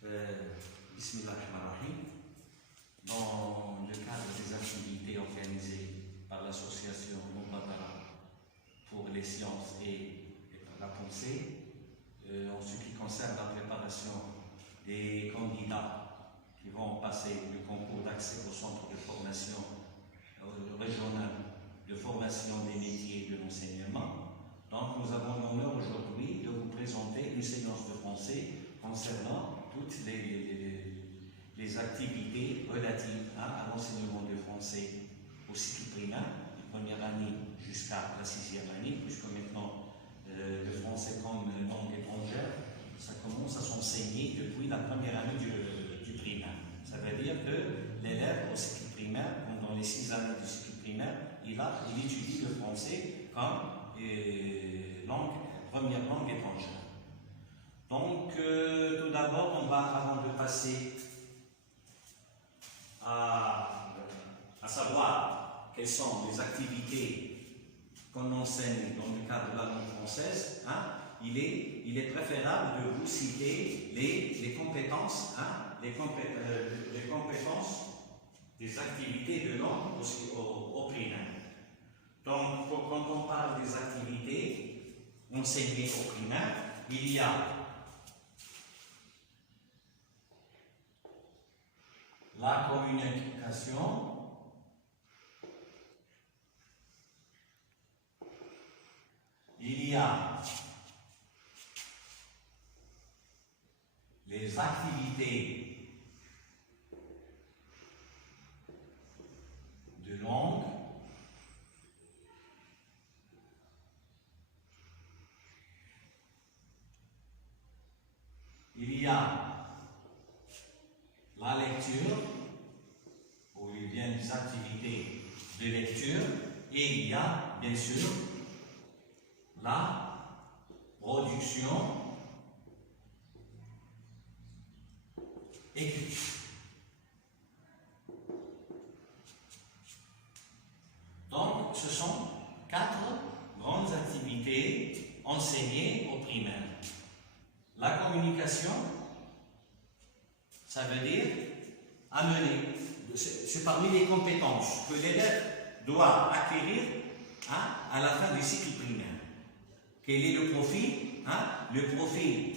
Bismillahirrahmanirrahim. Dans le cadre des activités organisées par l'association Mubadara pour les sciences et la pensée, en ce qui concerne la préparation des candidats qui vont passer le concours d'accès au centre de formation régional de formation des métiers de l'enseignement. Donc nous avons l'honneur aujourd'hui de vous présenter une séance de français concernant toutes les activités relatives à l'enseignement du français au cycle primaire, de première année jusqu'à la 6e année, puisque maintenant le français comme langue étrangère, ça commence à s'enseigner depuis la première année du primaire. Ça veut dire que l'élève au cycle primaire, pendant les 6 années du cycle primaire, il étudie le français comme première langue étrangère. Donc, tout d'abord, avant de passer à savoir quelles sont les activités qu'on enseigne dans le cadre de la langue française, il est préférable de vous citer les compétences, les compétences des activités de langue au primaire. Donc, quand on parle des activités enseignées au primaire, il y a la communication, il y a les activités de langue, il y a la lecture, où il vient des activités de lecture, et il y a bien sûr la production écrite. Donc, ce sont 4 grandes activités enseignées au primaire. La communication, ça veut dire amener. C'est parmi les compétences que l'élève doit acquérir à la fin du cycle primaire. Quel est le profil? Le profil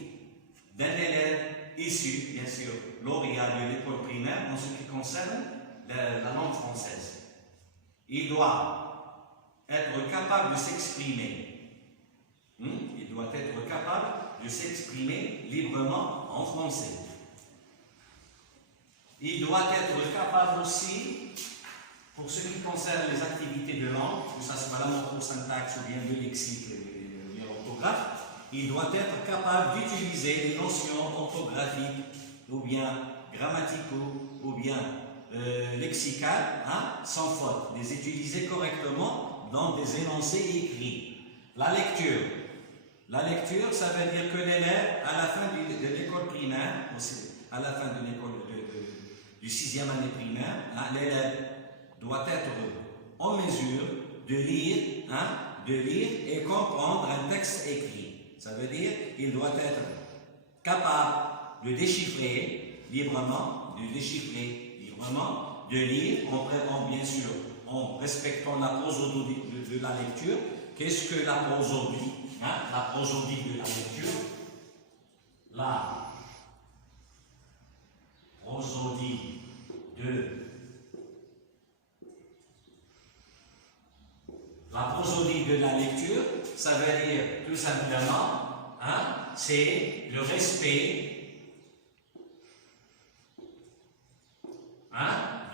d'un élève issu, bien sûr, lauréat de l'école primaire en ce qui concerne la langue française. Il doit être capable de s'exprimer. Il doit être capable de s'exprimer librement en français. Il doit être capable aussi, pour ce qui concerne les activités de langue, que ce soit la morphosyntaxe ou bien le lexique et l'orthographe, il doit être capable d'utiliser les notions orthographiques ou bien grammaticaux ou bien lexicales sans faute, les utiliser correctement dans des énoncés écrits. La lecture, ça veut dire que l'élève, à la fin de l'école primaire, à la fin de l'école du 6e année primaire, l'élève doit être en mesure de lire et comprendre un texte écrit. Ça veut dire qu'il doit être capable de déchiffrer librement, de lire, bien sûr, en respectant la prosodie de la lecture. Qu'est-ce que la prosodie? La prosodie de la lecture. La prosodie de la lecture, ça veut dire tout simplement, c'est le respect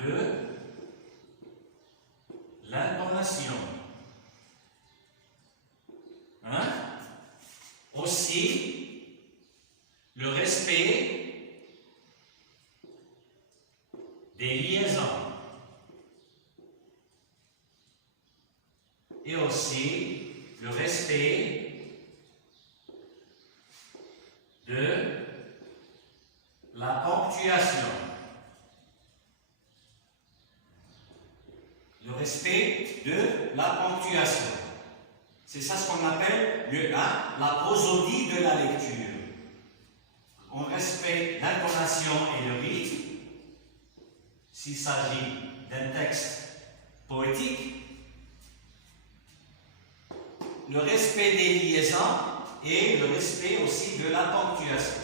de l'intonation. Aussi, le respect des liaisons. Et aussi, le respect de la ponctuation. Le respect de la ponctuation. C'est ça ce qu'on appelle la prosodie de la lecture. on respecte l'intonation et le rythme. S'il s'agit d'un texte poétique, le respect des liaisons et le respect aussi de la ponctuation.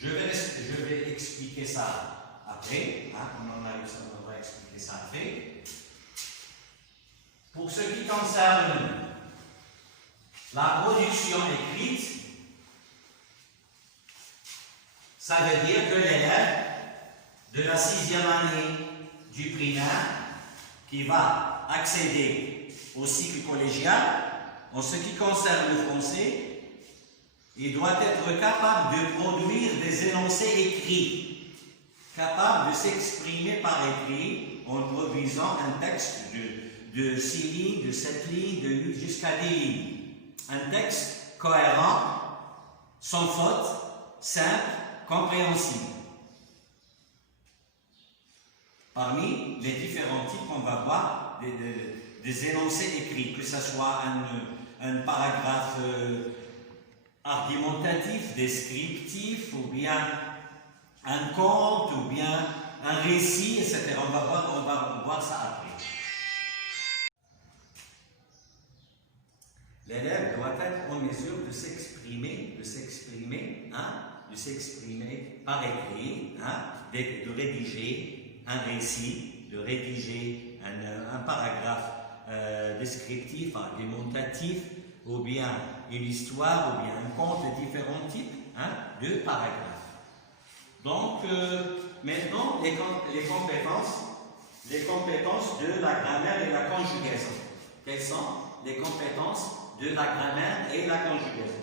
Je vais expliquer ça après. On va expliquer ça après. Pour ce qui concerne la production écrite, ça veut dire que l'élève de la 6e année du primaire qui va accéder au cycle collégial, en ce qui concerne le français, il doit être capable de produire des énoncés écrits, capable de s'exprimer par écrit en produisant un texte de 6 lignes, de 7 lignes, de 8 jusqu'à 10 lignes. Un texte cohérent, sans faute, simple, compréhensible. Parmi les différents types qu'on va voir, des énoncés écrits, que ce soit un paragraphe argumentatif, descriptif, ou bien un conte, ou bien un récit, etc. On va voir ça après. L'élève doit être en mesure de s'exprimer par écrit, de rédiger un récit, de rédiger un paragraphe descriptif, argumentatif, ou bien une histoire, ou bien un conte, différents types de paragraphes. Donc, maintenant, les compétences de la grammaire et la conjugaison. Quelles sont les compétences de la grammaire et la conjugaison?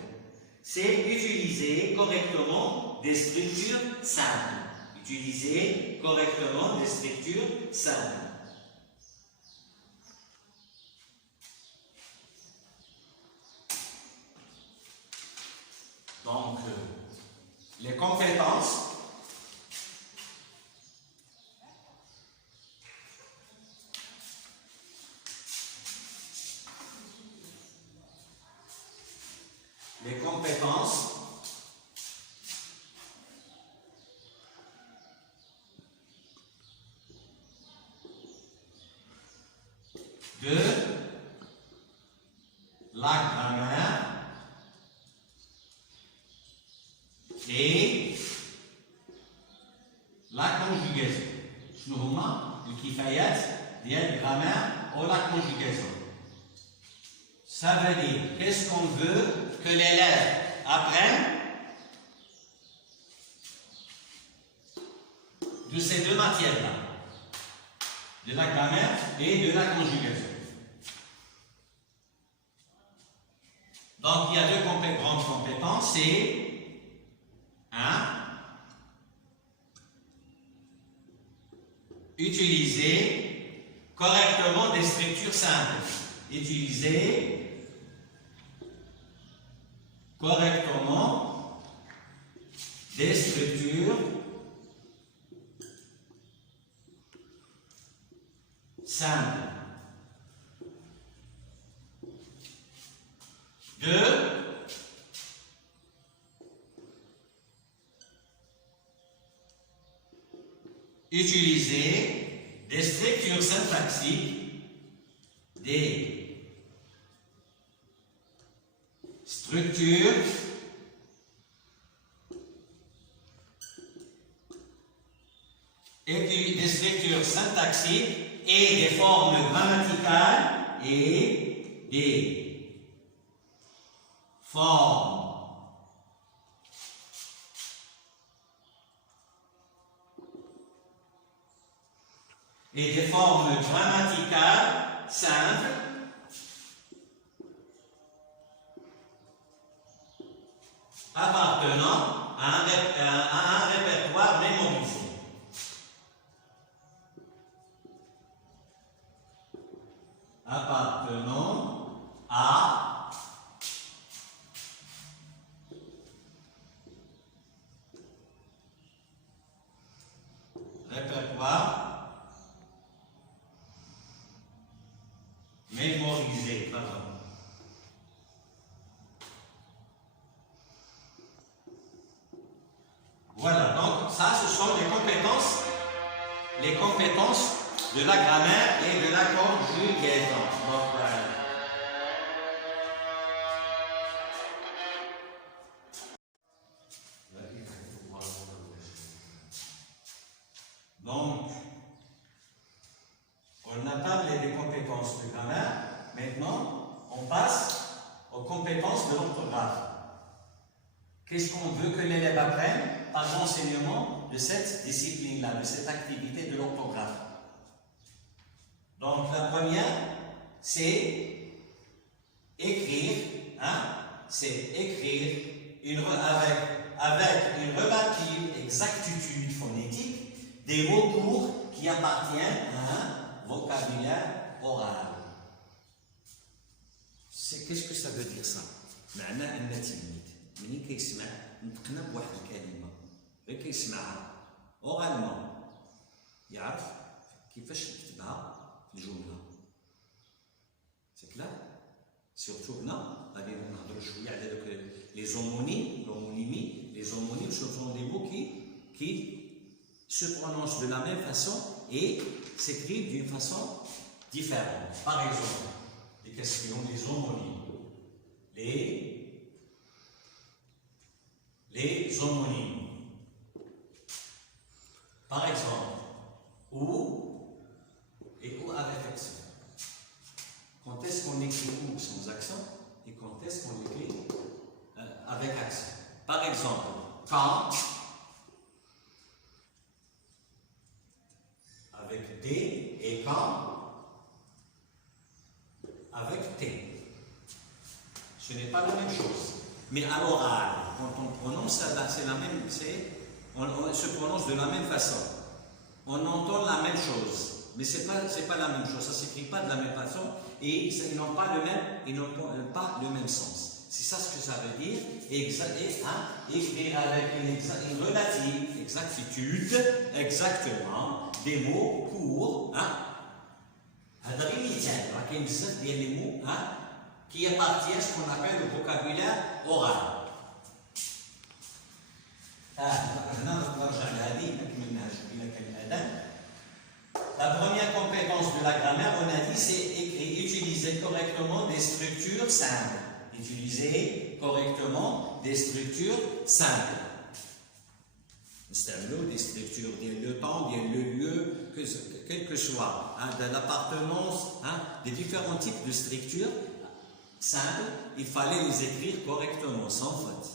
C'est utiliser correctement des structures simples. Utiliser correctement des structures simples. Donc, les compétences de la grammaire et la conjugaison. شنو هما الكفايات ديال الجرامير ou la conjugaison. Ça veut dire, qu'est-ce qu'on veut que l'élève apprenne de ces deux matières-là, de la grammaire et de la conjugaison. Donc, il y a deux grandes compétences, c'est utiliser correctement des structures simples. Utiliser correctement des structures simples. 2. Utiliser des structures syntaxiques, des structures syntaxiques et des formes grammaticales et des formes grammaticales simples appartenant à un répertoire mémorisé. Appartenant à répertoire mémorisé. ça, ce sont les compétences de la grammaire et de la conjugaison. Donc, voilà. Donc, on a parlé des compétences de grammaire. Maintenant, on passe aux compétences de l'orthographe. Qu'est-ce qu'on veut que l'élève apprenne par l'enseignement de cette discipline-là, de cette activité de l'orthographe? Donc, la première, c'est écrire, c'est écrire avec une relative exactitude phonétique des mots courts qui appartiennent à un vocabulaire oral. Qu'est-ce que ça veut dire ça? معناه أن التلميذ منين كيسمع نتقنا بواحد الكلمة غير كيسمعها أورالمون يعرف كيفاش يكتبها في الجملة. سي كلار؟ سيرتو هنا غادي نهضروا شوية على دوك لي زومونيمي. Les homonymes, ce sont des mots qui se prononcent de la même façon et s'écrivent d'une façon différente. Par exemple, les questions des homonymes. Les homonymes. Par exemple, ou et ou avec accent. Quand est-ce qu'on écrit ou sans accent et quand est-ce qu'on écrit avec accent? Par exemple, quand avec D et quand avec T. Ce n'est pas la même chose. Mais à l'oral, quand on prononce, c'est la même, on se prononce de la même façon. On entend la même chose, mais c'est pas la même chose. Ça ne s'écrit pas de la même façon et ils n'ont pas le même sens. C'est ça ce que ça veut dire. Écrire avec une relative exactitude, exactement, des mots courts. هذا غير مثال، راه كاين بزاف ديال لي مو qui appartiennent à ce qu'on appelle le vocabulaire oral. La première compétence de la grammaire, on a dit, c'est utiliser correctement des structures simples. Utiliser correctement des structures simples. Des structures, le temps, le lieu, quel que soit, de l'appartenance, des différents types de structures simples, il fallait les écrire correctement, sans faute.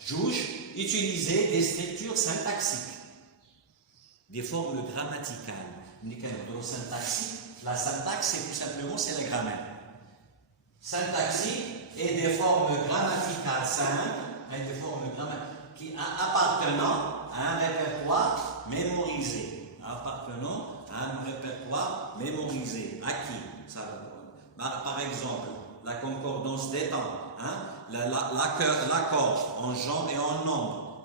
Juge, utiliser des structures syntaxiques, des formes grammaticales. La syntaxe, c'est tout simplement la grammaire. Syntaxique et des formes grammaticales simples, des formes qui appartenant à un répertoire mémorisé. Appartenant à un répertoire mémorisé. À qui? Par exemple, la concordance des temps, l'accord en genre et en nombre,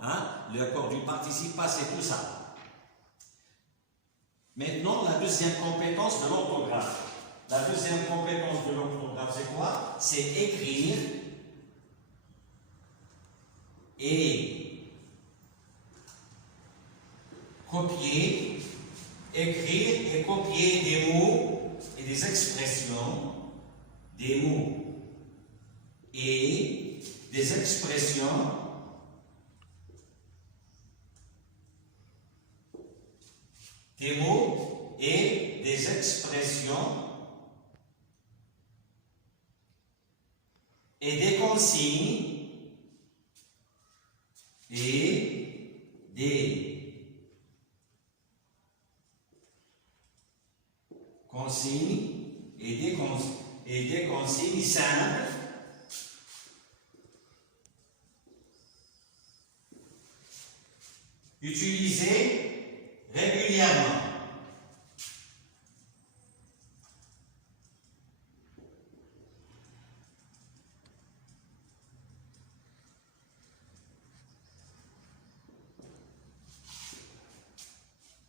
l'accord du participe passé, tout ça. Maintenant, la deuxième compétence de l'orthographe. La deuxième compétence de l'orthographe, c'est quoi? C'est écrire et copier, écrire et copier des mots et des expressions, des mots et des expressions des mots et des expressions et des consignes et des consignes et des consignes simples utilisées régulièrement.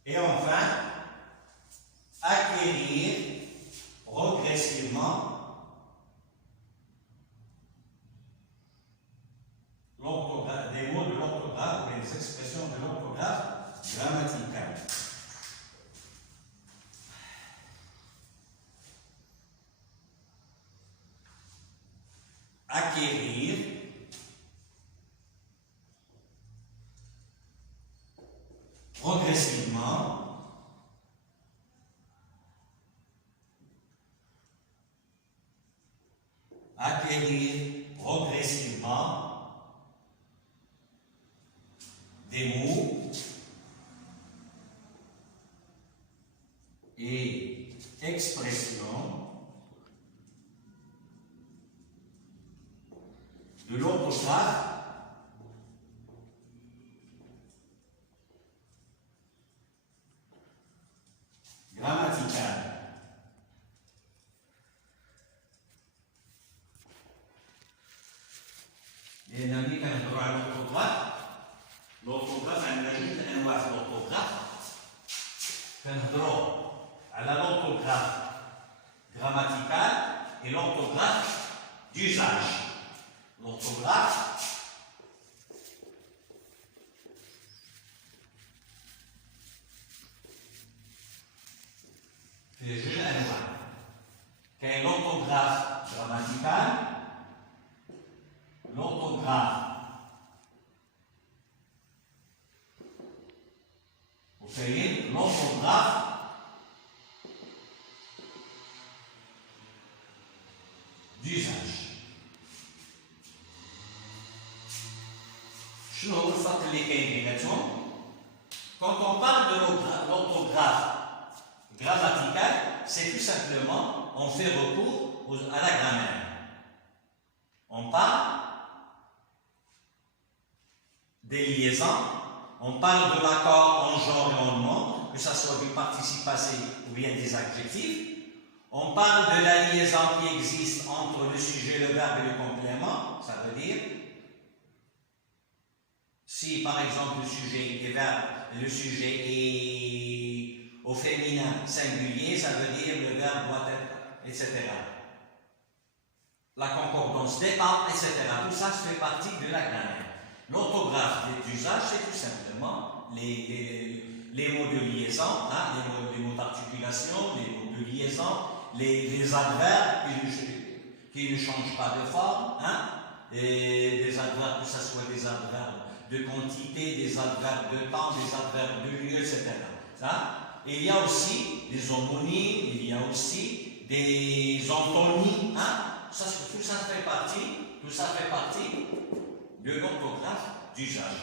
Et enfin, acquérir progressivement des mots de l'orthographe et des expressions l'expression de l'orthographe grammaticale. Acquérir progressivement des mots et expressions de l'orthographe grammaticale. Les amis, quand on aura l'orthographe, on ajoute un mot à l'orthographe. Quand on aura l'orthographe grammaticale et l'orthographe d'usage. L'orthographe fait juste un mot. Quelle est l'orthographe grammaticale? L'orthographe l'orthographe d'usage. Quand on parle de l'orthographe grammaticale, c'est tout simplement, on fait recours à la grammaire. On parle des liaisons, on parle de l'accord en genre et en nom, que ce soit du participe passé ou bien des adjectifs. On parle de la liaison qui existe entre le sujet, le verbe et le complément. Ça veut dire, si par exemple le sujet est au féminin singulier, ça veut dire le verbe doit être, etc. La concordance des temps, etc. Tout ça fait partie de la grammaire. L'orthographe d'usage, c'est tout simplement les mots de liaison, hein, les mots d'articulation, les mots de liaison, les adverbes qui ne changent pas de forme, hein, et des adverbes, que ce soit des adverbes de quantité, des adverbes de temps, des adverbes de lieu, etc. Hein. Et il y a aussi des homonymes, il y a aussi des antonymes. Hein. Tout ça fait partie de l'orthographe d'usage.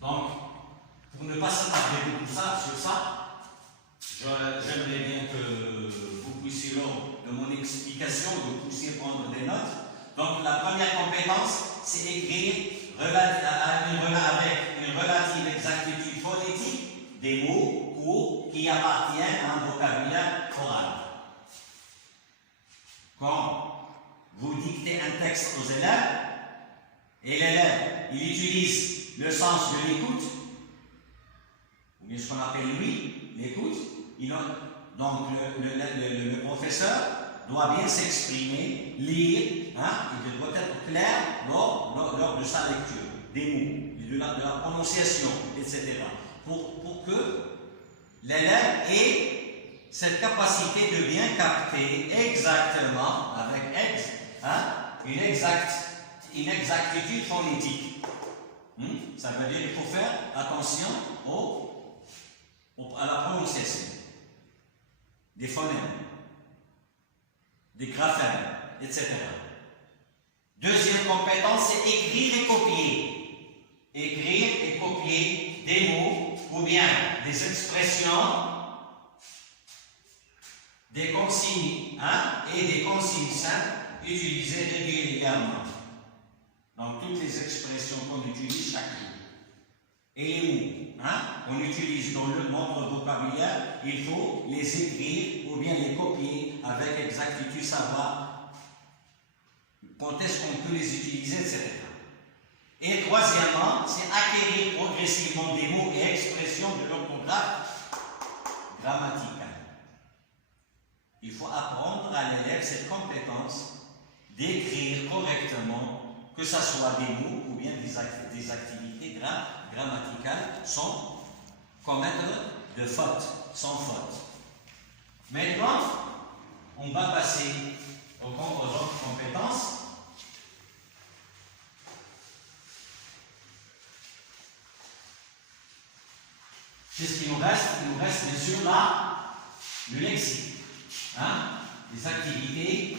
Donc, pour ne pas s'attarder de tout ça, sur ça, j'aimerais bien que vous puissiez, lors de mon explication, vous puissiez prendre des notes. Donc, la première compétence, c'est écrire avec une relative exactitude phonétique des mots courts qui appartiennent à un vocabulaire oral. Quand vous dictez un texte aux élèves, et l'élève, il utilise le sens de l'écoute, ou bien ce qu'on appelle l'écoute, donc le professeur doit bien s'exprimer, lire, hein, il doit être clair lors de sa lecture, des mots, de la prononciation, etc. Pour que l'élève ait cette capacité de bien capter exactement, avec une exactitude phonétique. Ça veut dire qu'il faut faire attention à la prononciation des phonèmes, des graphèmes, etc. Deuxième compétence, c'est écrire et copier. Écrire et copier des mots ou bien des expressions, des consignes et des consignes simples utilisées régulièrement. Donc toutes les expressions qu'on utilise chaque jour. Et les mots qu'on utilise dans notre vocabulaire, il faut les écrire ou bien les copier avec exactitude, savoir quand est-ce qu'on peut les utiliser, etc. Et troisièmement, c'est acquérir progressivement des mots et expressions de l'orthographe grammaticale. Il faut apprendre à l'élève cette compétence d'écrire correctement, que ce soit des mots ou bien des activités grammaticales sans commettre de faute, sans faute. Maintenant, on va passer aux autres compétences. C'est ce qui nous reste. Il nous reste bien sûr là le lexique. Les activités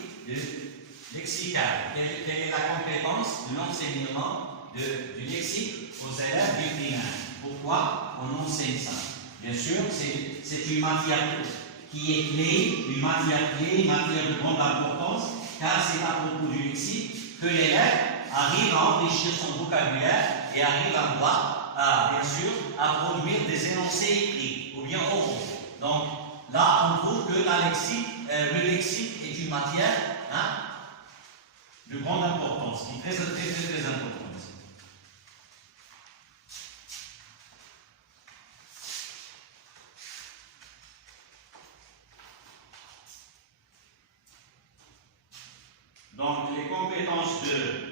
lexicales. Quelle est la compétence de l'enseignement du lexique aux élèves du primaire? Pourquoi on enseigne ça? Bien sûr, c'est une matière qui est clé, une matière de grande importance, car c'est à propos du lexique que l'élève arrive à enrichir son vocabulaire et arrive bien sûr, à produire des énoncés écrits ou bien oraux. Donc, là, on trouve que le lexique est une matière de grande importance, qui est très importante. Donc, les compétences de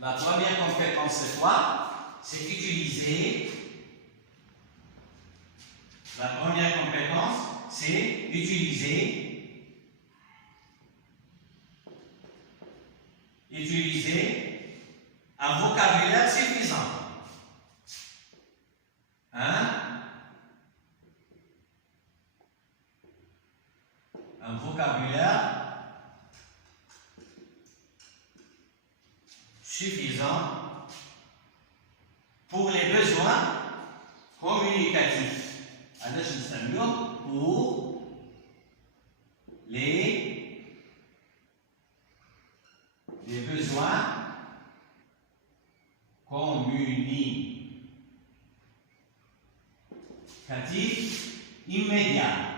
la première compétence, c'est quoi? C'est utiliser. La première compétence, c'est utiliser un vocabulaire suffisant. Un vocabulaire suffisant pour les besoins communicatifs. Pour les besoins communicatifs immédiats.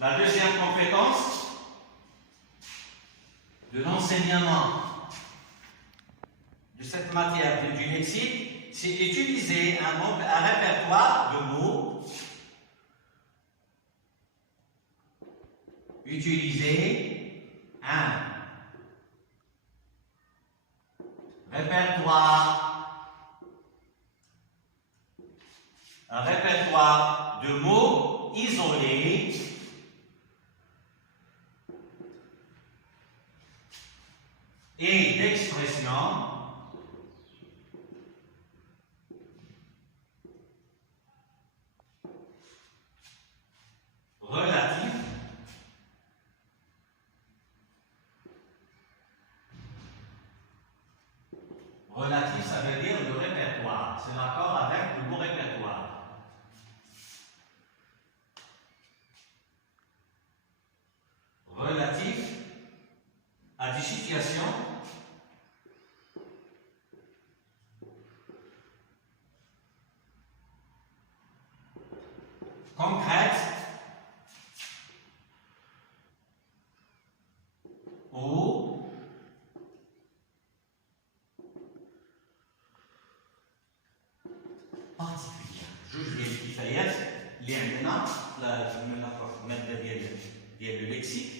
La deuxième compétence de l'enseignement de cette matière du lexique, c'est d'utiliser un répertoire de mots. Utiliser un répertoire de mots isolés et d'expressions relatives relatif, ça veut dire le répertoire. C'est l'accord avec le mot répertoire. Relatif à des situations concrètes ou particulières. جوج ديال الكفايات اللي عندنا في المادة ديال le lexique.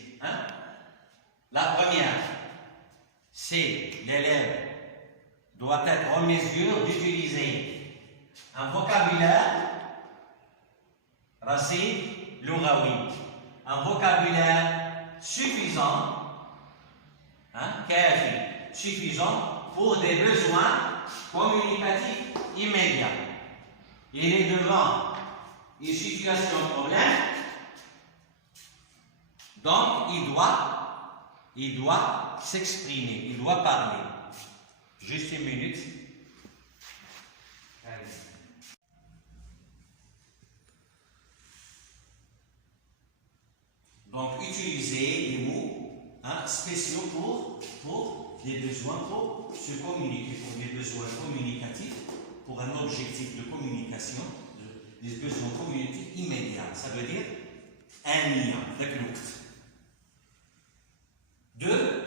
La première, c'est l'élève doit être en mesure d'utiliser un vocabulaire racine lughawi, un vocabulaire suffisant, suffisant pour des besoins communicatifs immédiats. Il est devant une situation de problème, donc il doit s'exprimer, il doit parler. Juste une minute. Donc, utiliser des mots spéciaux pour des besoins, pour se communiquer, pour des besoins communicatifs, pour un objectif de communication, des besoins communicatifs immédiats. Ça veut dire un lien, d'accord. Deux,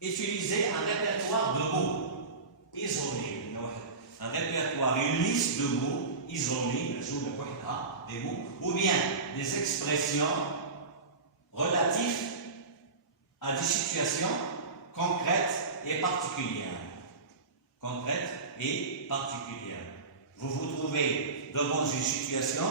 utiliser un répertoire de mots isolés. Un répertoire, une liste de mots isolés, des mots, ou bien des expressions relatives à des situations concrètes et particulières. Concrètes et particulières. Vous vous trouvez devant une situation,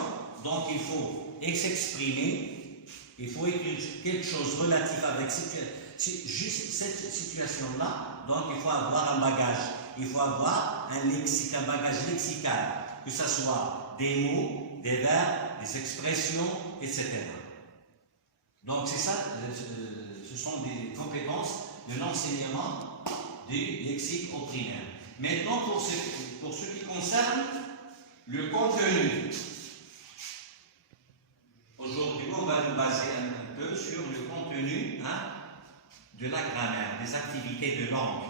donc il faut s'exprimer, il faut écrire quelque chose relatif avec juste cette situation-là, donc il faut avoir un bagage, il faut avoir un lexique, un bagage lexical, que ce soit des mots, des verbes, des expressions, etc. Donc c'est ça, ce sont des compétences de l'enseignement du lexique au primaire. Maintenant, pour ce qui concerne le contenu, aujourd'hui on va nous baser un peu sur le contenu de la grammaire, des activités de langue,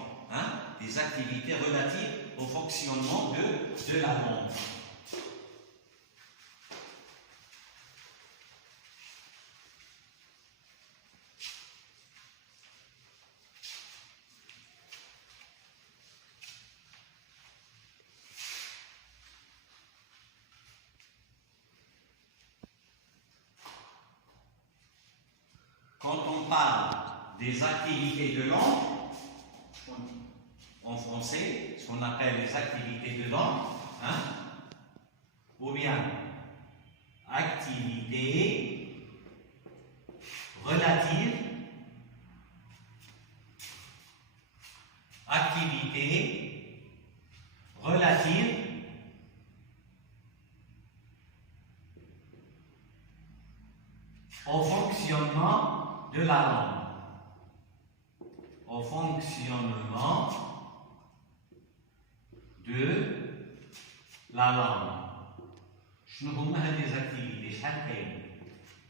des activités relatives au fonctionnement de la langue. Quand on parle des activités de langue, en français, ce qu'on appelle les activités de langue, ou bien activités relatives, au fonctionnement de la langue. Au fonctionnement de la langue. Je vous montre des activités.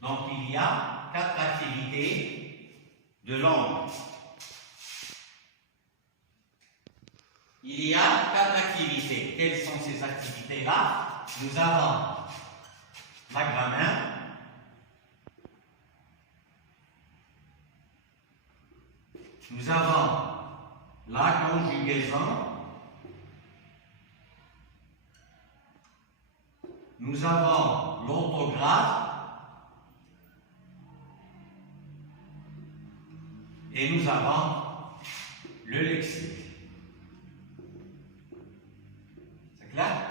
Donc il y a 4 activités de langue. Il y a 4 activités. Quelles sont ces activités-là? Nous avons la grammaire, nous avons la conjugaison, nous avons l'orthographe et nous avons le lexique. C'est clair?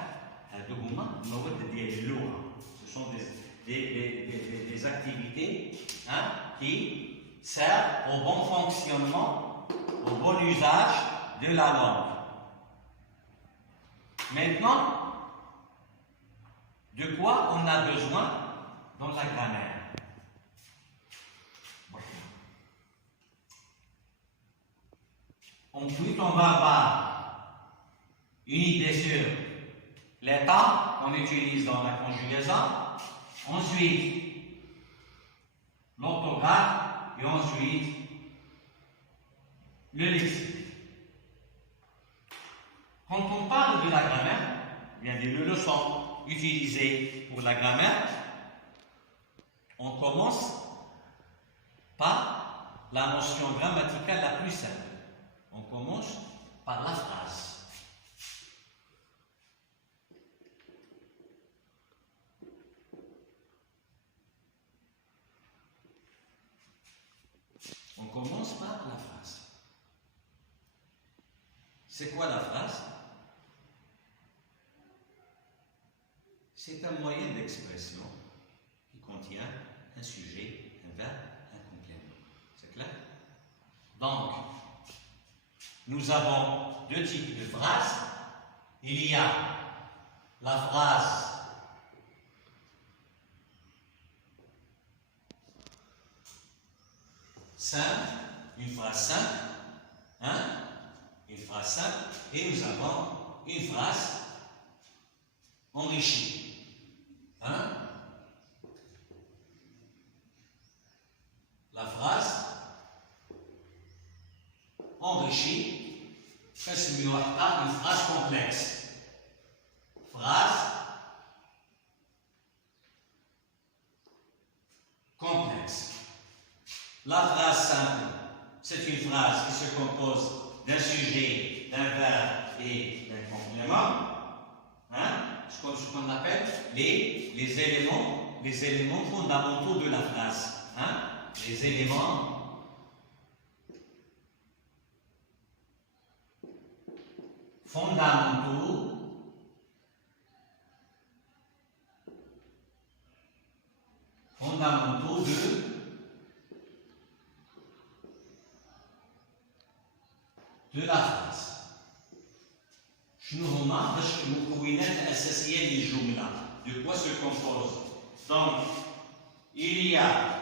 Ce sont des activités qui servent au bon fonctionnement, au bon usage de la langue. Maintenant, de quoi on a besoin dans la grammaire? Ensuite, on va avoir une idée sur les temps qu'on utilise dans la conjugaison. Ensuite, l'orthographe et ensuite le lexique. Quand on parle de la grammaire, bien des leçons utilisées pour la grammaire, on commence par la notion grammaticale la plus simple. On commence par la phrase. On commence par la phrase. C'est quoi la phrase? C'est un moyen d'expression qui contient un sujet, un verbe, un complément. C'est clair? Donc, nous avons 2 types de phrases. Il y a la phrase simple, une phrase simple, une phrase simple, et nous avons une phrase enrichie. Hein? La phrase enrichie, c'est une phrase complexe. Phrase complexe. La phrase simple, c'est une phrase qui se compose d'un sujet, d'un verbe et d'un complément. Hein? Ce qu'on appelle les éléments fondamentaux de la phrase. Hein? Les éléments fondamentaux de la phrase. شنو هما المكونات الأساسية للجملة؟ De quoi se compose? Donc, il y a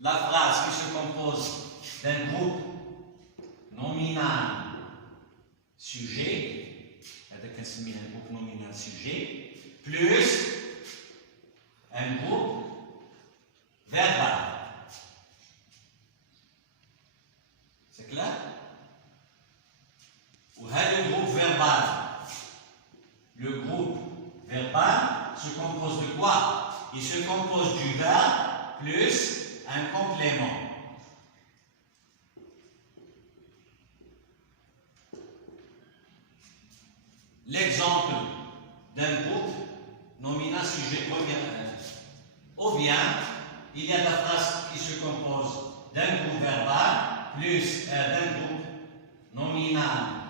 la phrase qui se compose d'un groupe nominal sujet, avec un groupe nominal sujet, plus un groupe verbal. C'est clair? Ou le groupe verbal se compose de quoi? Il se compose du verbe plus un complément. L'exemple d'un groupe nominal sujet premier. Ou bien, il y a la phrase qui se compose d'un groupe verbal plus d'un groupe nominal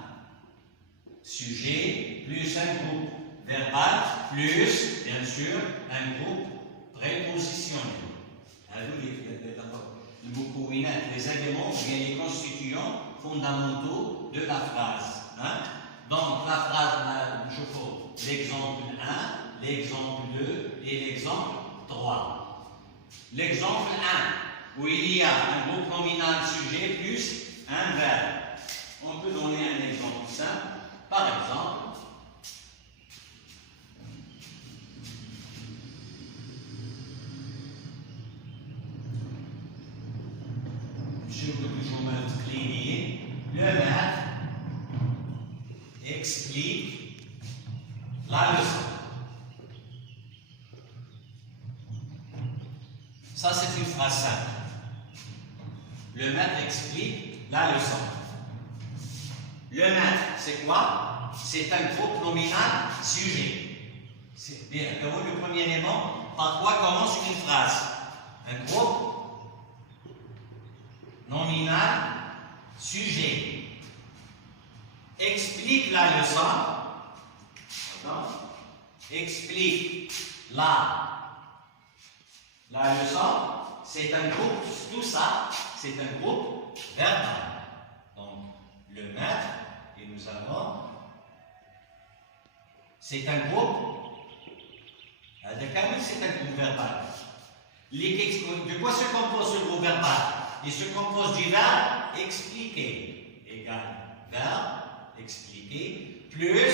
sujet plus un groupe verbal plus, bien sûr, un groupe prépositionnel. Les éléments ou bien les constituants fondamentaux de la phrase. Hein? Donc, la phrase, je pose l'exemple 1, l'exemple 2 et l'exemple 3. L'exemple 1, où il y a un groupe nominal sujet plus un verbe. On peut donner un exemple simple. Par exemple, je peux toujours multiplier. Le maître explique la leçon. Ça, c'est une phrase simple. Le maître explique la leçon. Le maître, c'est quoi? C'est un groupe nominal sujet. C'est bien. Le premier élément, par quoi commence une phrase? Un groupe nominal sujet. Explique la leçon. Explique la leçon. C'est un groupe, tout ça, c'est un groupe verbal. Donc, le maître, et nous avons, c'est un groupe, c'est un groupe verbal. De quoi se compose ce groupe verbal? Il se compose du verbe expliquer, égal verbe expliquer, plus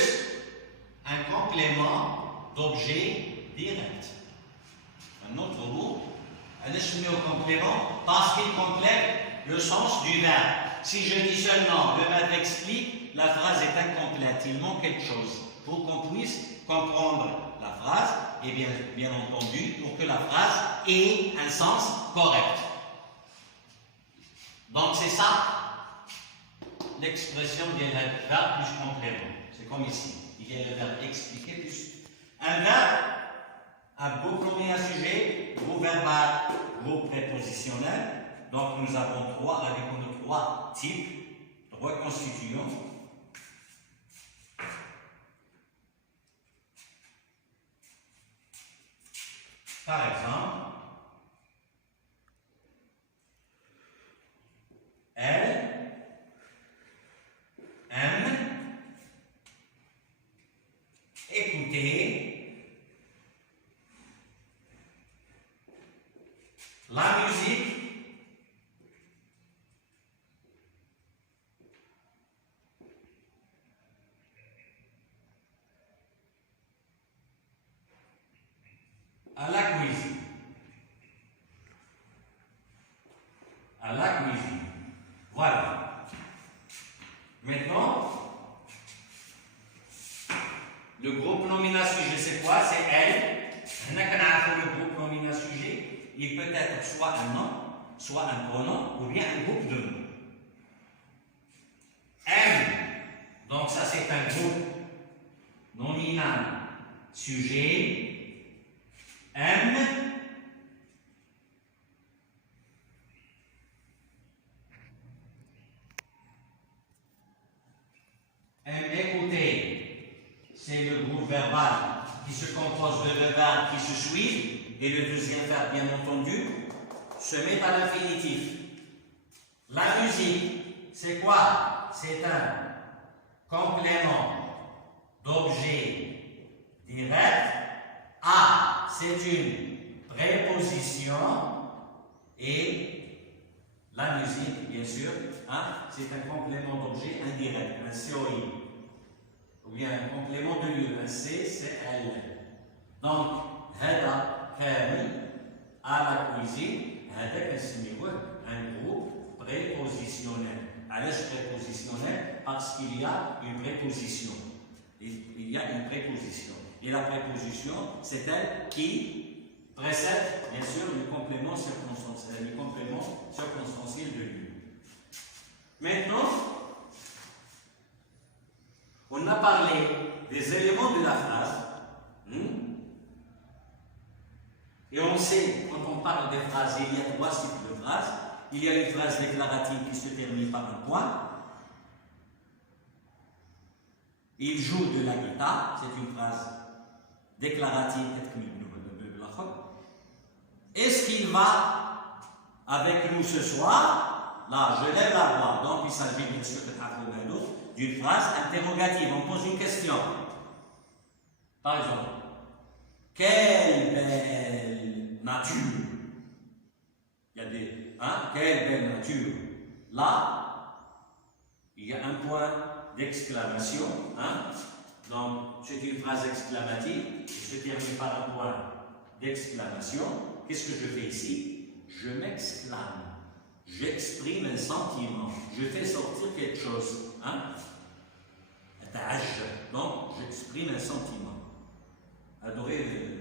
un complément d'objet direct. Un autre mot, un complément parce qu'il complète le sens du verbe. Si je dis seulement le maître explique, la phrase est incomplète. Il manque quelque chose pour qu'on puisse comprendre la phrase et bien entendu pour que la phrase ait un sens correct. Donc c'est ça l'expression du verbe plus complément. C'est comme ici. Il y a le verbe expliquer plus un verbe, un groupe nommé un sujet, groupe verbal, groupe prépositionnel. Donc nous avons trois types, trois constituants. Par exemple, elle aime écouter la musique à la cuisine. À la cuisine. Voilà. Maintenant, le groupe nominal-sujet, c'est quoi? C'est elle. Le groupe nominal-sujet, il peut être soit un nom, soit un pronom, ou bien un groupe de noms. M, donc ça c'est un groupe nominal sujet. M, écoutez, c'est le groupe verbal qui se compose de deux verbes qui se suivent, et le deuxième verbe, bien entendu, se met à l'infinitif. La musique, c'est quoi? C'est un complément d'objet direct. A, c'est une préposition, et la musique, bien sûr, hein, c'est un complément d'objet indirect, un COI, ou bien un complément de lieu, un C, c'est L. Donc, هذا كامل à la cuisine, هذا كنسميوه un groupe prépositionnel. علاش prépositionnel? Parce qu'il y a une préposition. Il y a une préposition. Et la préposition, c'est elle qui précède, bien sûr, le complément circonstanciel de lieu. Maintenant, on a parlé des éléments de la phrase. Et on sait, quand on parle des phrases, il y a trois types de phrases. Il y a une phrase déclarative qui se termine par un point. Il joue de la guitare, c'est une phrase déclarative. Est-ce qu'il va avec nous ce soir? Là, je lève la voix. Donc, il s'agit bien sûr d'une phrase interrogative. On pose une question. Par exemple, quelle belle nature! Il y a des. Hein? Quelle belle nature! Là, il y a un point d'exclamation. Hein? Donc, c'est une phrase exclamative qui se termine par un point d'exclamation. Qu'est-ce que je fais ici? Je m'exclame. J'exprime un sentiment. Je fais sortir quelque chose. Hein? Donc, j'exprime un sentiment. Adorez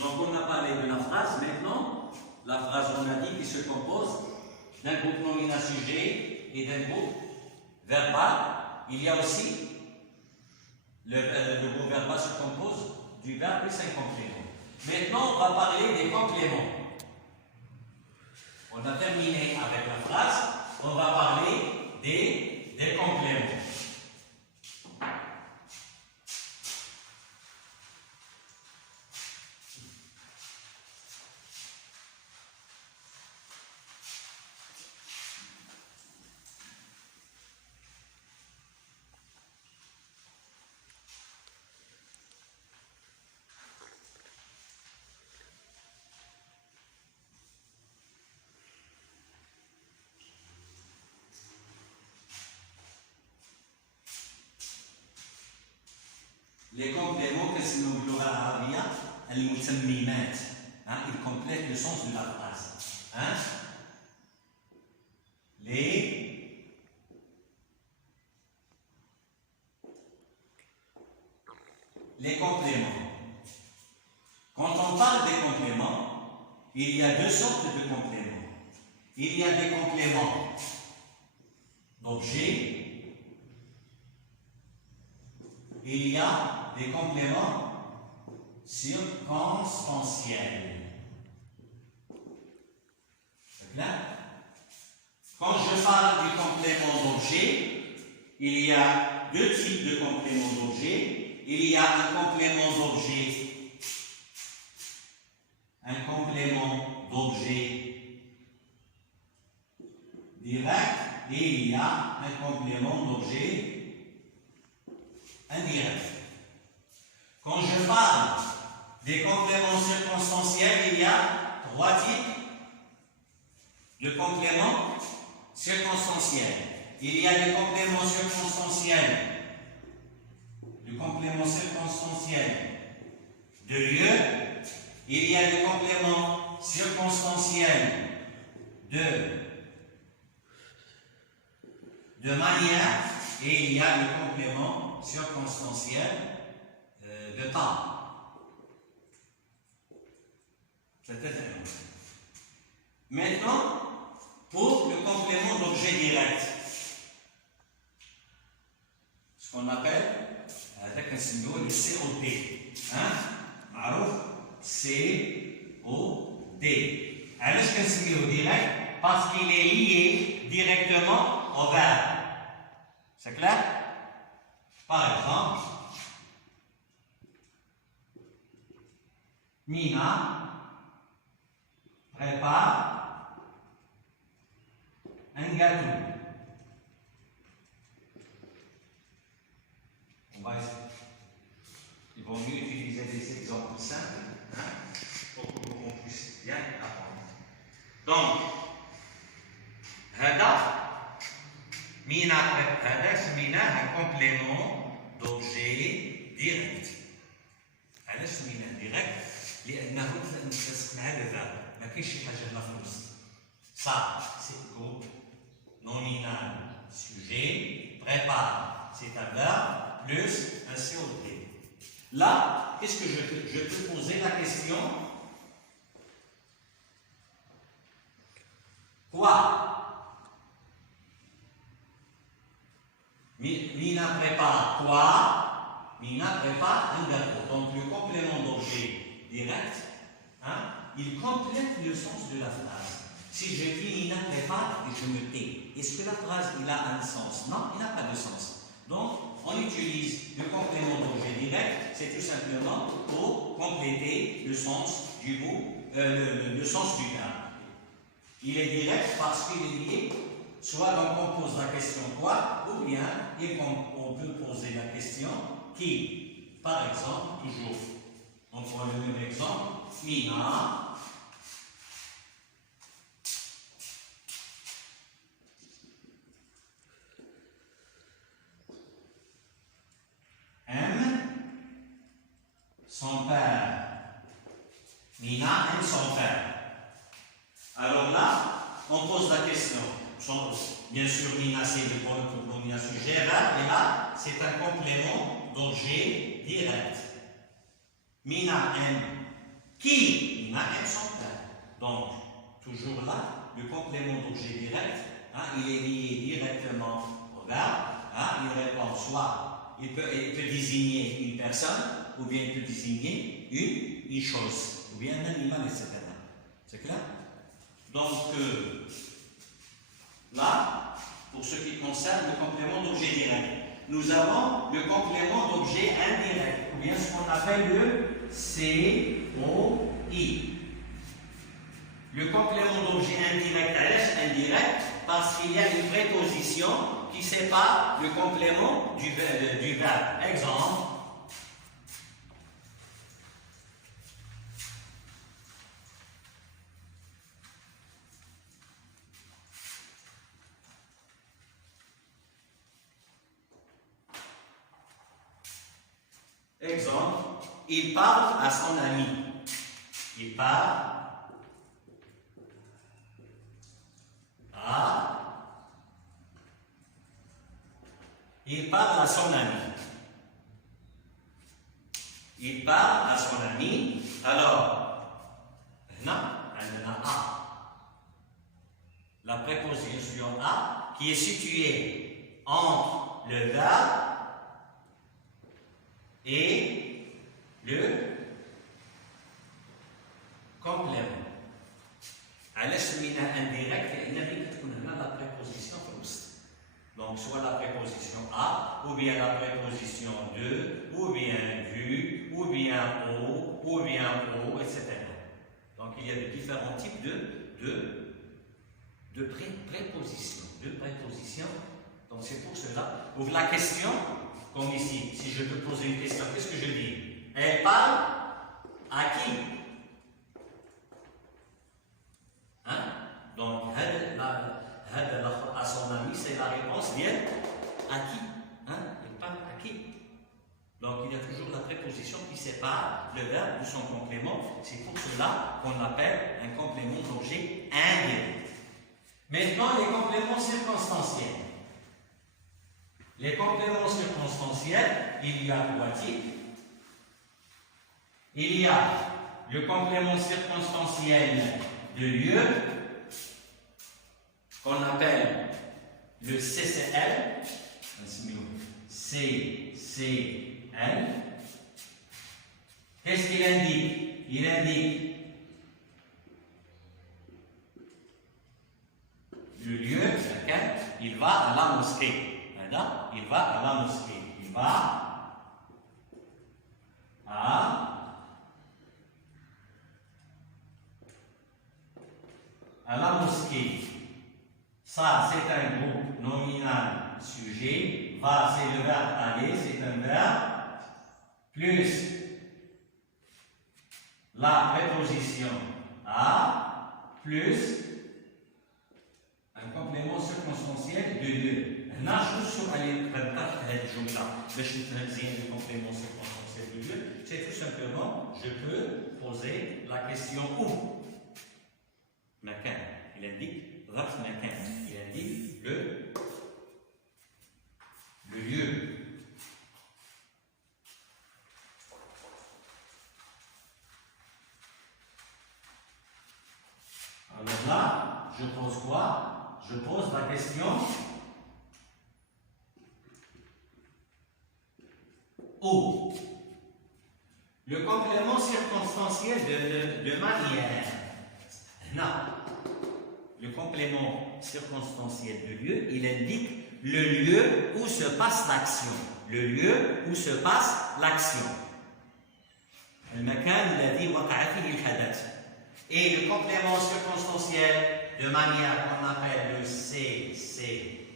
donc, on a parlé de la phrase. Maintenant, la phrase, on a dit, qui se compose d'un groupe nominal sujet et d'un groupe verbal. Il y a aussi le groupe verbal se compose du verbe plus un complément. Maintenant, on va parler des compléments. On a terminé avec la phrase. On va parler des compléments. Les compléments, qu'est-ce que nous باللغة العربية؟ المتممات. Ils complètent le sens de la phrase. Hein? Les compléments. Quand on parle des compléments, il y a deux sortes de compléments. Il y a des compléments d'objets. Il y a des compléments circonstanciels. C'est clair? Quand je parle du complément d'objet, il y a deux types de compléments d'objet. Il y a un complément d'objet direct et il y a un complément d'objet indirect. Quand je parle des compléments circonstanciels, il y a trois types de compléments circonstanciels. Il y a des compléments circonstanciels de lieu, il y a le complément circonstanciel de manière et il y a le complément circonstanciel de temps. C'était un. Maintenant, pour le complément d'objet direct, ce qu'on appelle avec un signe le COD. Hein? معروف COD. علاش كنسميوه direct? Parce qu'il est lié directement au verbe. C'est clair? Par exemple, Mina prépare un gâteau. Il vaut mieux utiliser des exemples simples pour qu'on puisse bien apprendre. Donc, هذا سميناه un complément d'objet direct. علاش سميناه direct؟ لأنه متسق مع le verbe. ما كاينش شي حاجة هنا في الوسط. Ça, c'est groupe nominal sujet, prépare, c'est un verbe, plus un COD. Là, qu'est-ce que je peux poser la question? Quoi? Mina prépare quoi? Mina prépare un gâteau. Donc le complément d'objet direct, il complète le sens de la phrase. Si je dis Mina prépare et je me tais, est-ce que la phrase il a un sens? Non, il n'a pas de sens. Donc on utilise le complément d'objet direct, c'est tout simplement pour compléter le sens du mot, le sens du verbe. Il est direct parce qu'il est lié, soit on pose la question quoi, ou bien on peut poser la question qui. Par exemple, toujours, on prend le même exemple, Mina aime son père. Mina aime son père. Alors là, on pose la question. Bien sûr, Mina, c'est le pronom sujet, et là, c'est un complément d'objet direct. Mina aime qui? Mina aime son père. Donc, toujours là, le complément d'objet direct, il est lié directement au verbe. Il répond soit, il peut désigner une personne, ou bien il peut désigner une chose, ou bien un animal, etc. C'est clair? Donc, là, pour ce qui concerne le complément d'objet direct, nous avons le complément d'objet indirect, ou bien ce qu'on appelle le COI. Le complément d'objet indirect, indirect, parce qu'il y a une préposition qui sépare le complément du verbe. Exemple. Exemple, il parle à son ami. Il parle à son ami. Il parle à son ami. Alors, la préposition à qui est située entre le verbe et le complément. علاش سميناه indirect؟ لأن هي كتكون هنا la préposition في الوسط. Donc soit la préposition à, ou bien la préposition de, ou bien du, ou bien au, etc. Donc il y a de différents types de prépositions. Donc c'est pour cela. Ouvre la question. Comme ici, si je te pose une question, qu'est-ce que je dis? Elle parle à qui? Donc, à son ami, c'est la réponse bien à qui? Elle parle à qui? Donc, il y a toujours la préposition qui sépare. sépare le verbe de son complément. C'est pour cela qu'on l'appelle un complément d'objet indirect. Maintenant, les compléments circonstanciels. Les compléments circonstanciels, il y a trois types. Il y a le complément circonstanciel de lieu, qu'on appelle le CCL, CCL. Qu'est-ce qu'il indique? Il indique le lieu, il va à la mosquée. Il va à la mosquée. Il va à la mosquée. Ça, c'est un groupe nominal sujet. Va, c'est le verbe aller, c'est un verbe. Plus la préposition à, plus un complément circonstanciel de lieu. هنا شو عليه بالضبط هذه الجمله باش نفهم مزيان le complément circonstanciel de lieu. C'est tout simplement je peux poser la question où. مكان. Il indique ظرف مكان. Il indique le lieu. Alors là, je pose quoi? Je pose la question où. Le complément circonstanciel de manière. Non. Le complément circonstanciel de lieu, il indique le lieu où se passe l'action. Le lieu où se passe l'action. المكان الذي وقع فيه الحدث. Et le complément circonstanciel de manière qu'on appelle le CCM,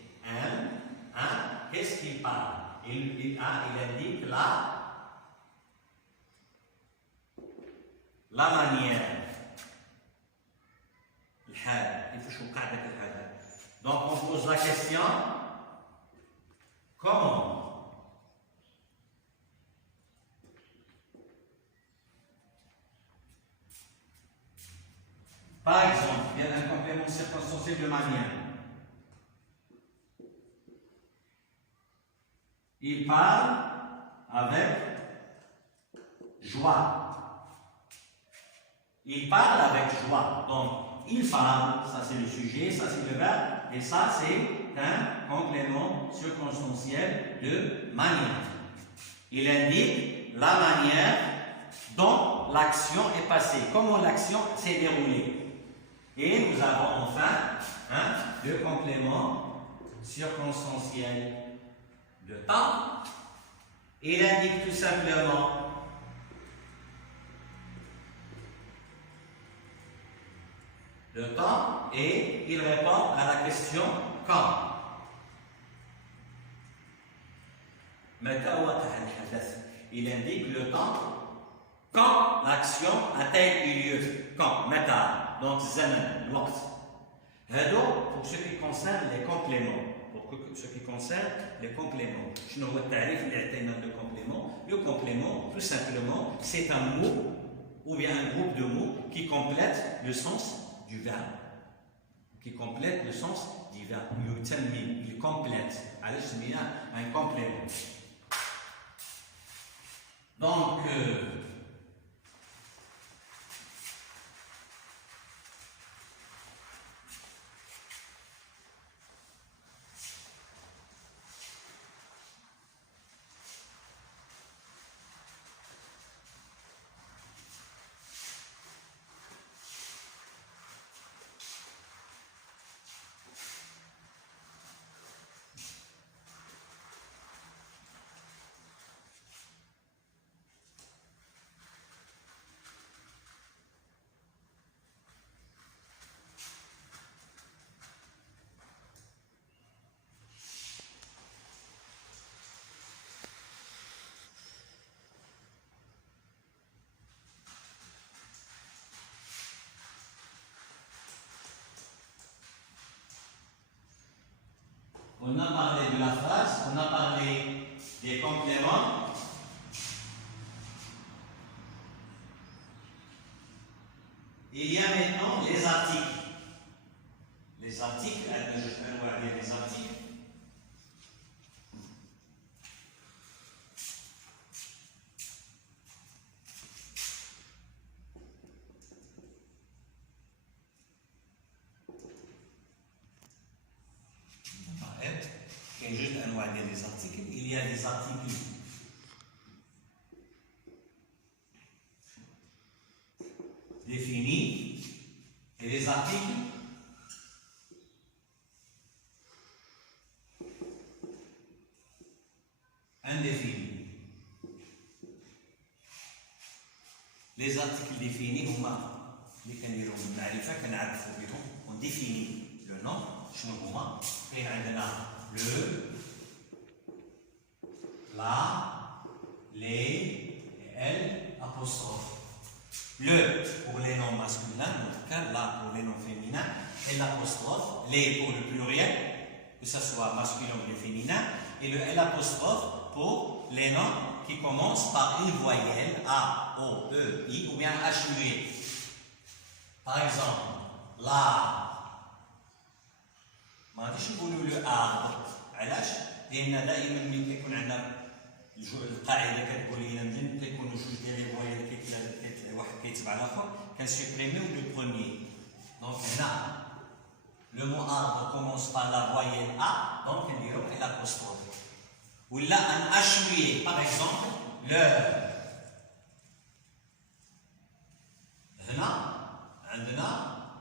hein, qu'est-ce qu'il parle? Il indique la manière. Donc on pose la question, comment? Par exemple, il y a un complément circonstanciel de manière. Il parle avec joie. Il parle avec joie. Donc, il parle, ça c'est le sujet, ça c'est le verbe, et ça c'est un complément circonstanciel de manière. Il indique la manière dont l'action est passée, comment l'action s'est déroulée. Et nous avons enfin le complément circonstanciel de temps. Il indique tout simplement le temps et il répond à la question quand. Il indique le temps quand l'action a-t-elle eu lieu. Quand, meta, donc zaman, l'waqt. Pour ce qui concerne les compléments. Pour ce qui concerne les compléments. Je ne vois pas le complément. Le complément, tout simplement, c'est un mot ou bien un groupe de mots qui complète le sens du verbe. Qui complète le sens du verbe. Il complète. Alors, je un complément. Donc, on a parlé de la phrase, on a parlé des compléments. Il y a maintenant les articles. Les articles, on va dire les articles. Juste un noyau des articles. Il y a des articles définis et les articles indéfinis. Les articles définis, on définit le nom. Et le, la, les, et elle, apostrophe. Le pour les noms masculins, en tout cas, la pour les noms féminins, et l'apostrophe, les pour le pluriel, que ce soit masculin ou féminin, et le L apostrophe pour les noms qui commencent par une voyelle A, O, E, I ou bien H muet. Par exemple, la. ما غاديش نقولوا له علاش؟ لان دائما ملي كيكون عندنا القاعده كتقول لنا كيكونوا جوج ديال لي فوايل واحد كيتبع الاخر كنسوبريميو لو بروميير. دونك هنا لو مو arbre commence par la voyelle A, donc نديرو l'apostrophe. ولا ان H muet, par exemple le. هنا عندنا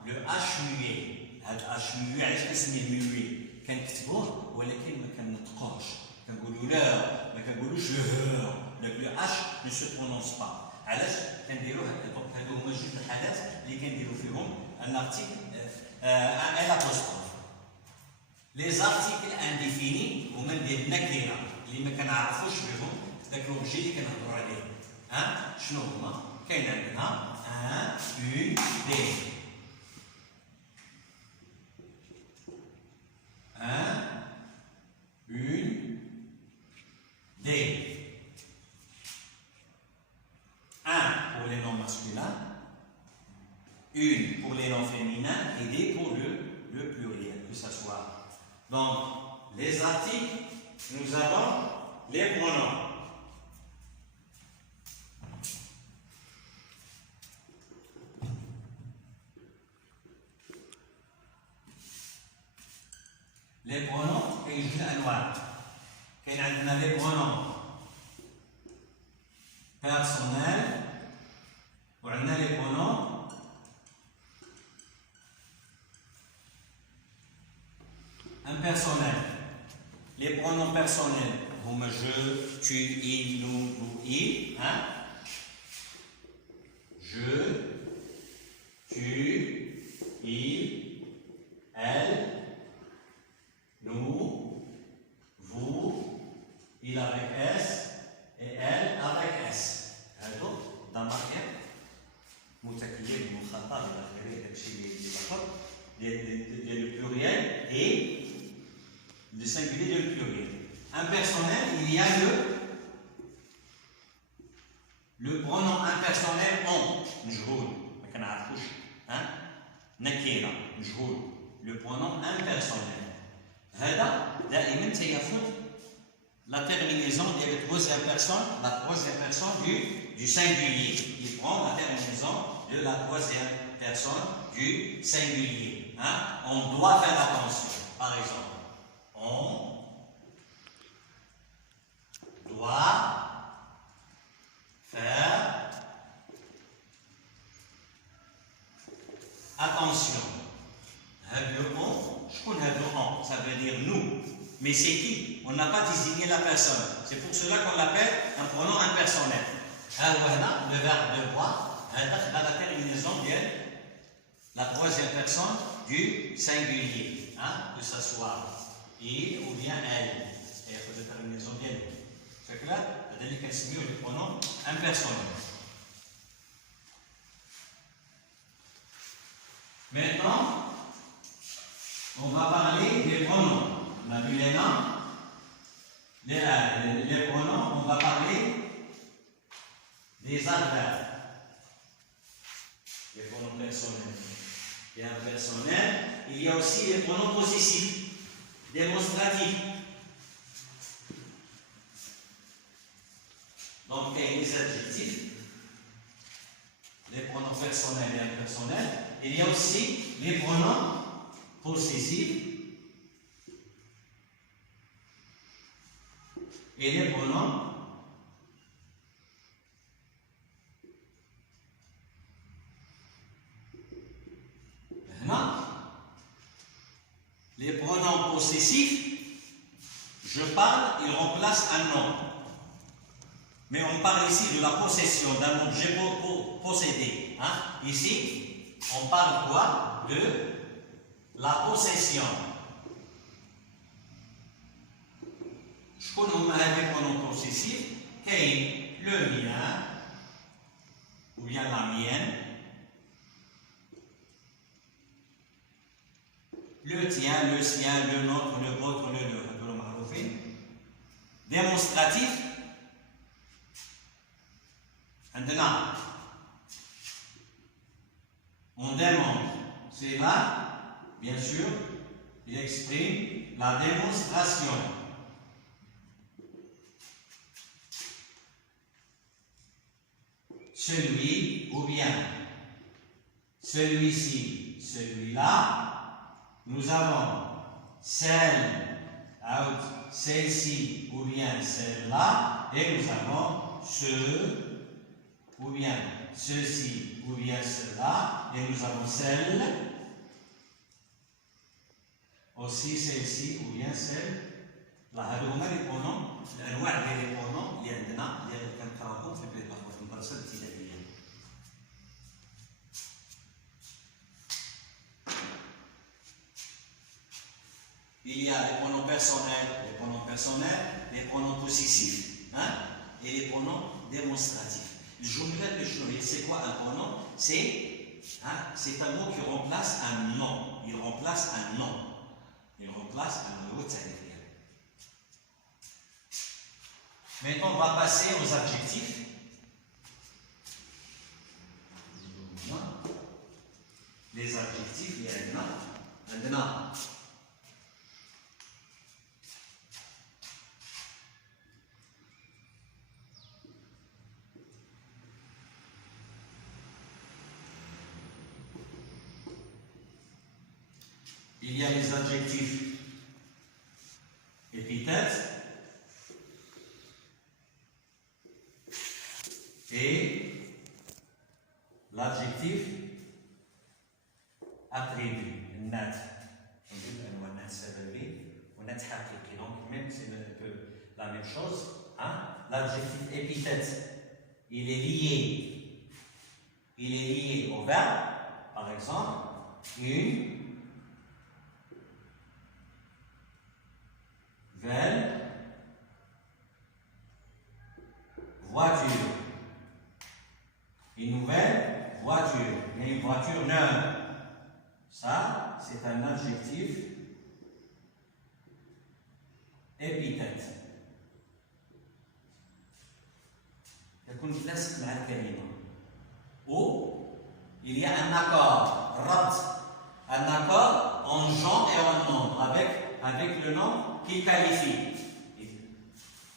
لو H muet. هذا اش ميوي علاش كنسميه ميوي كنكتبوه ولكن ما كنطقوش كنقولوا لا ما كنقولوش له لو اش نو سو برونونس با علاش كنديروا هادو هما جوج الحالات اللي كنديروا فيهم ان ارتيكل ان لابوستروف. لي زارتيكل انديفيني هما ديال النكره اللي ما كنعرفوش بهم داك لوبجي اللي كنهضروا عليه. شنو هما؟ كاين عندنا ان اون دي. Un, une, des. Un pour les noms masculins, une pour les noms féminins et des pour le pluriel, que ce soit. Donc, les articles, nous avons les pronoms. Les pronoms, كاين جوج انواع. كاين عندنا les pronoms personnels وعندنا les pronoms impersonnels. Les pronoms personnels هما je, tu, il, nous, vous, il. Je, tu, il, elle, nous, vous, il avec S et elle avec S. هادو ضمائر متكلم مخاطب الى اخره داكشي اللي ذكر ديال البلوريال et le singulier de pluriel. Impersonnel, il y a le pronom impersonnel on, مجهول ما كنعرفوش نكره مجهول. Le pronom impersonnel هذا دائما تياخذ la terminaison de la troisième personne du singulier. Il prend la terminaison de la troisième personne du singulier. On doit faire attention. Par exemple, on doit faire attention. Ça veut dire nous. Mais c'est qui? On n'a pas désigné la personne. C'est pour cela qu'on l'appelle un pronom impersonnel. Le verbe devoir, la terminaison de la troisième personne du singulier. Que ce soit il ou bien elle. Et la terminaison de elle. C'est clair? C'est le pronom impersonnel. Maintenant, on va parler des pronoms. On a vu les noms, les pronoms, on va parler des adverbes. Les pronoms personnel. Verbe personnel. Il y a aussi les pronoms possessifs, démonstratifs. Donc, il y a les adjectifs, les pronoms personnels et impersonnels. Il y a aussi les pronoms possessifs et les pronoms les pronoms possessifs, je parle, ils remplacent un nom. Mais on parle ici de la possession d'un objet possédé. Hein? Ici, on parle quoi? De la possession. Je connais les pronoms possessifs, qui le mien, ou bien la mienne, le tien, le sien, le nôtre, le vôtre, le leur. Démonstratif. Maintenant, on demande. C'est là, bien sûr, il exprime la démonstration. Celui ou bien celui-ci, celui-là. Nous avons celle, out, celle-ci ou bien celle-là, et nous avons ce ou bien ceci ou bien cela, et nous avons celle, aussi celle-ci ou bien celle-là. هذو هما les pronoms, الأنواع ديال les pronoms اللي عندنا اللي كنقراوهم في البيت في المدرسة الابتدائية. Il y a les pronoms personnels, les pronoms possessifs, hein, et les pronoms démonstratifs. C'est quoi un pronom? C'est un mot qui remplace un nom. Il remplace un nom. Il remplace un nom. Maintenant, on va passer aux adjectifs. Les adjectifs, il y a maintenant. Il y a les adjectifs épithètes et l'adjectif attribut. Nat. Donc, même c'est un peu la même chose. Hein? L'adjectif épithète, il est lié au verbe. Par exemple, une belle voiture. Une nouvelle voiture. Mais une voiture neuve. Ça, c'est un adjectif épithète. يكون متناسق مع الكلمة. Ou il y a un accord, un accord en genre et en nombre avec le nombre qui qualifie.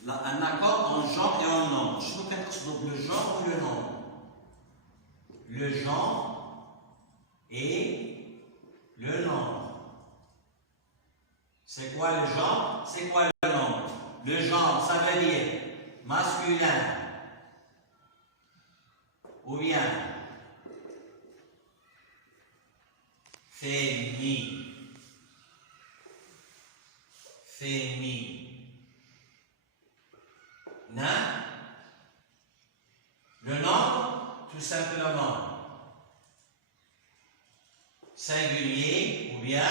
Un accord en genre et en nombre. Je veux dire le genre ou le nombre. Le genre et le nombre. C'est quoi le genre? C'est quoi le nombre? Le genre, ça veut dire masculin ou bien féminin. Le nombre, tout simplement, singulier ou bien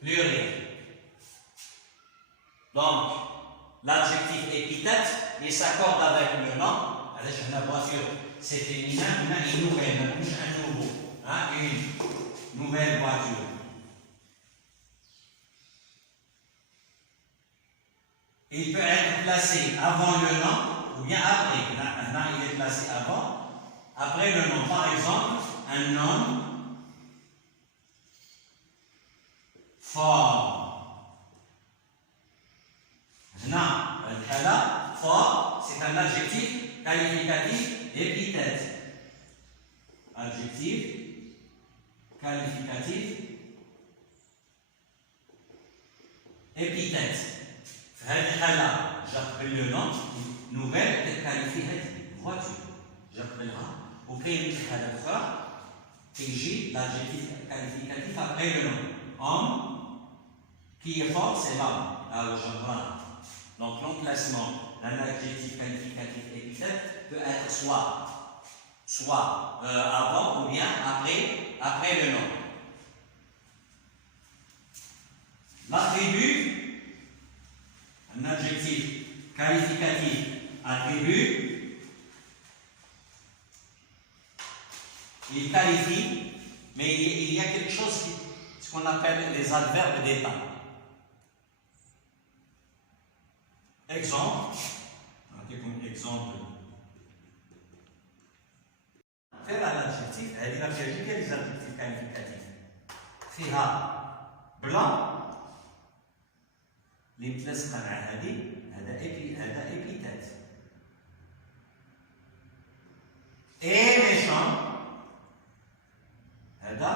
pluriel. Donc, l'adjectif épithète, il s'accorde avec le nom. La voiture, c'est féminin, une nouvelle, un nouveau, hein, une nouvelle voiture. Il peut être placé avant le nom ou bien après. Maintenant, il est placé avant après le nom. Par exemple, un homme fort. Hna, al-hala, fort, c'est un adjectif qualificatif épithète. Adjectif qualificatif épithète. Al-hala, j'appelle le nom, nouvelle qualificative, voiture. J'appellerai. Ou qu'il y a une fois, l'adjectif qualificatif après le nom. Homme qui est fort, c'est l'homme. Alors, donc, l'emplacement d'un adjectif qualificatif épithète peut être soit avant ou bien après le nom. L'attribut, un adjectif qualificatif attribut, il qualifie, mais il y a quelque chose ce qu'on appelle les adverbes d'état. Exemple, faire un adjectif, elle va faire les adjectifs qualificatifs. فيها blanc, اللي متلصقه مع هذا épithète. Et méchant, هذا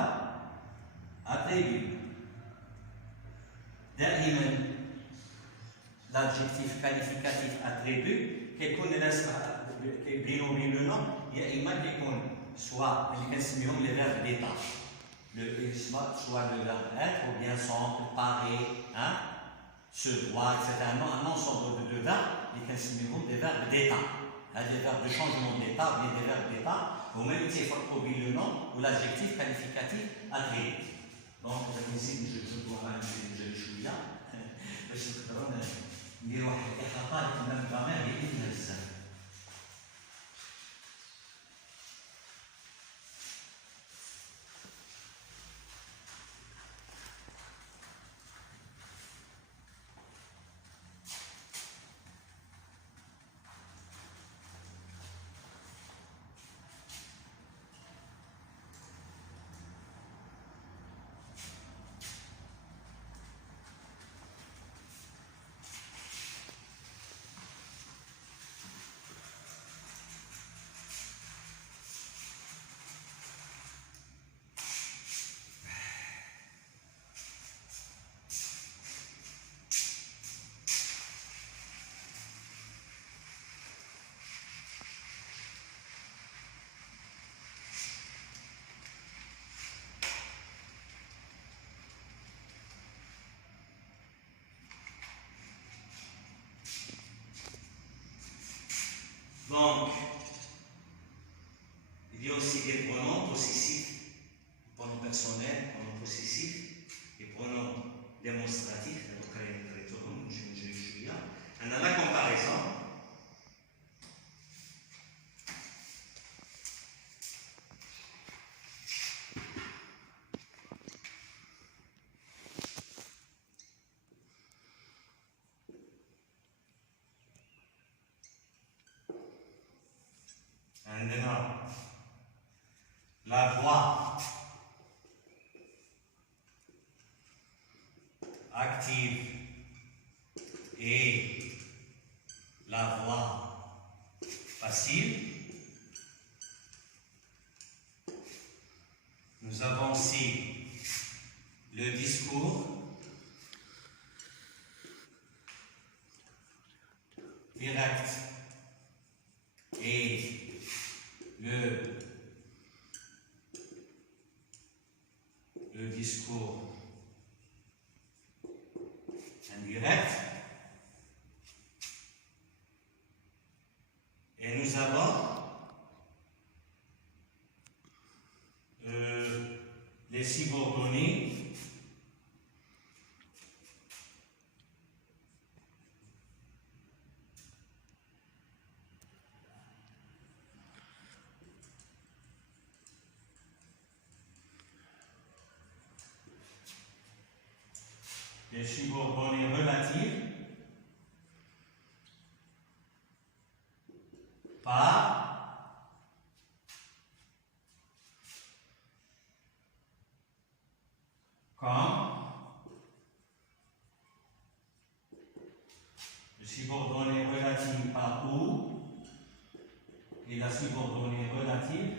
attribut. دائما l'adjectif qualificatif attribut كيكون لاصق بينه وبين le nom يا اما كيكون soit اللي كنسميهم les verbes d'état. Soit le verbe être ou bien sont, paraît, hein, se doit, etc. Un ensemble de verbes, les كنسميهم des verbes d'état. Des verbes de changement d'état ou bien des verbes d'état, au même titre pour le nom ou l'adjectif qualificatif attribut. Donc, ici, je dois rajouter شوية باش نقدروا نديروا واحد الإحاطات من الضمائر بإذن بزاف. Donc, il y a aussi des pronoms possessifs, pronoms personnels, pronoms possessifs, et pronoms démonstratifs. On a la comparaison. La voix active et la voix passive. Nous avons aussi le discours direct et le discours indirect. Et nous avons les subordonnés relatifs par subordonnée relative par ou et la subordonnée relative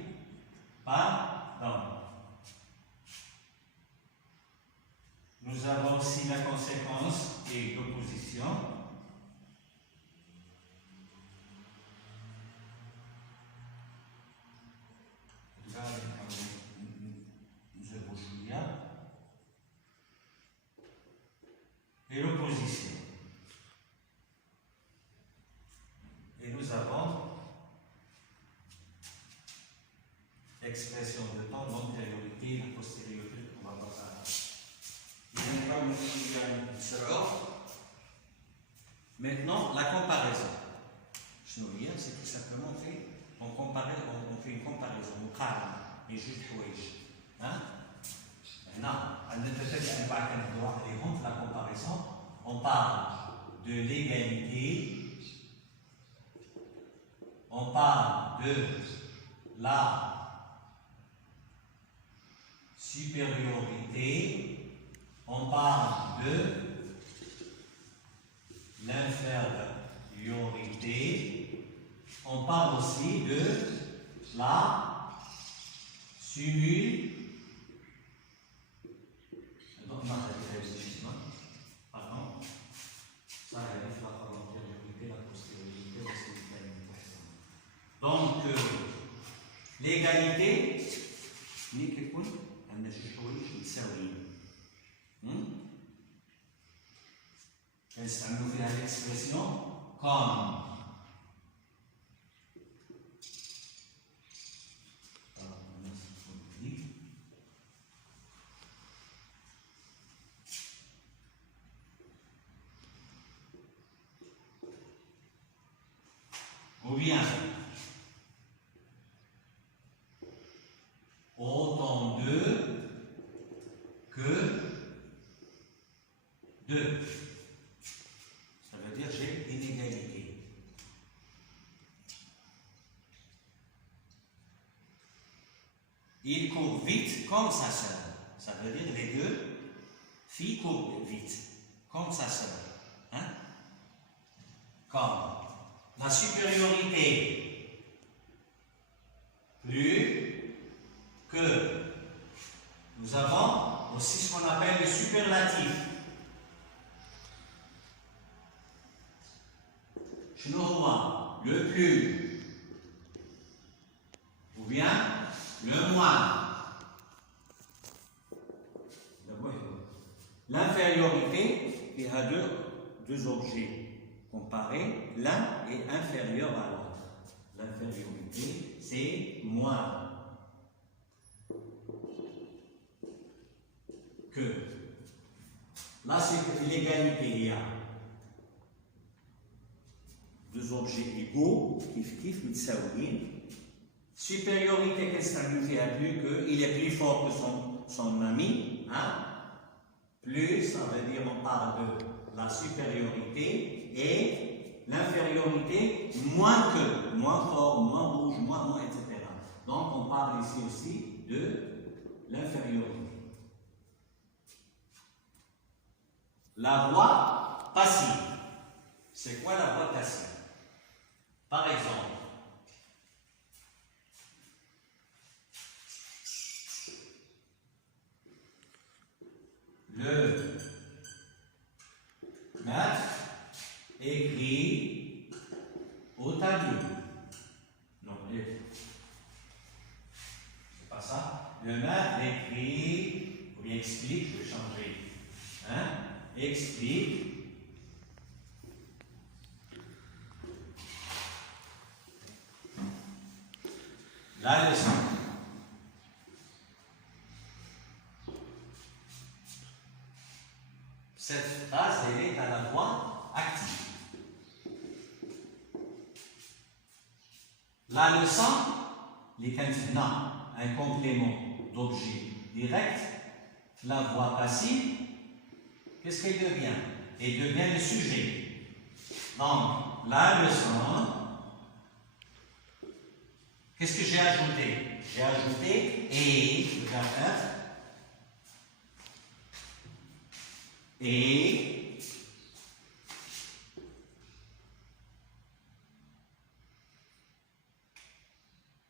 par dans. Nous avons aussi la conséquence et l'opposition. Et l'opposition. Et nous avons l'expression de temps, l'antériorité et la postériorité. On va voir ça. Maintenant, la comparaison. C'est tout simplement on fait une comparaison. On parle des juges hein? Non, la comparaison, on parle de l'égalité, on parle de la supériorité, on parle de l'infériorité, on parle aussi de la simultanéité. Donc, l'égalité, elle nous fait l'expression comme ou bien autant d'eux que deux. Ça veut dire j'ai une égalité. Il court vite comme sa sœur. Ça veut dire les deux filles courent vite comme sa sœur. Hein? Comme la supériorité plus que. Nous avons aussi ce qu'on appelle le superlatif. Le plus ou bien le moins. L'infériorité, il y a deux objets comparés, l'un est inférieur à l'autre. L'infériorité, c'est moins que. Là, c'est l'égalité. Il y a deux objets égaux, kif mitsawin. Supériorité, qu'est-ce que ça nous fait? Plus qu'il est plus fort que son ami, hein? Plus, ça veut dire on parle de la supériorité et l'infériorité, moins que, moins fort, moins rouge, moins, etc. Donc, on parle ici aussi de l'infériorité. La voie passive. C'est quoi la voie passive? Par exemple, le maître écrit au tableau. Non, c'est pas ça. Le maître écrit, ou bien explique, je vais changer. Hein? Explique. La leçon. Cette phrase, elle est à la voix active. La leçon, les un complément d'objet direct. La voix passive, qu'est-ce qu'elle devient? Elle devient le sujet. Donc, la leçon, qu'est-ce que j'ai ajouté? J'ai ajouté et, je vais faire, et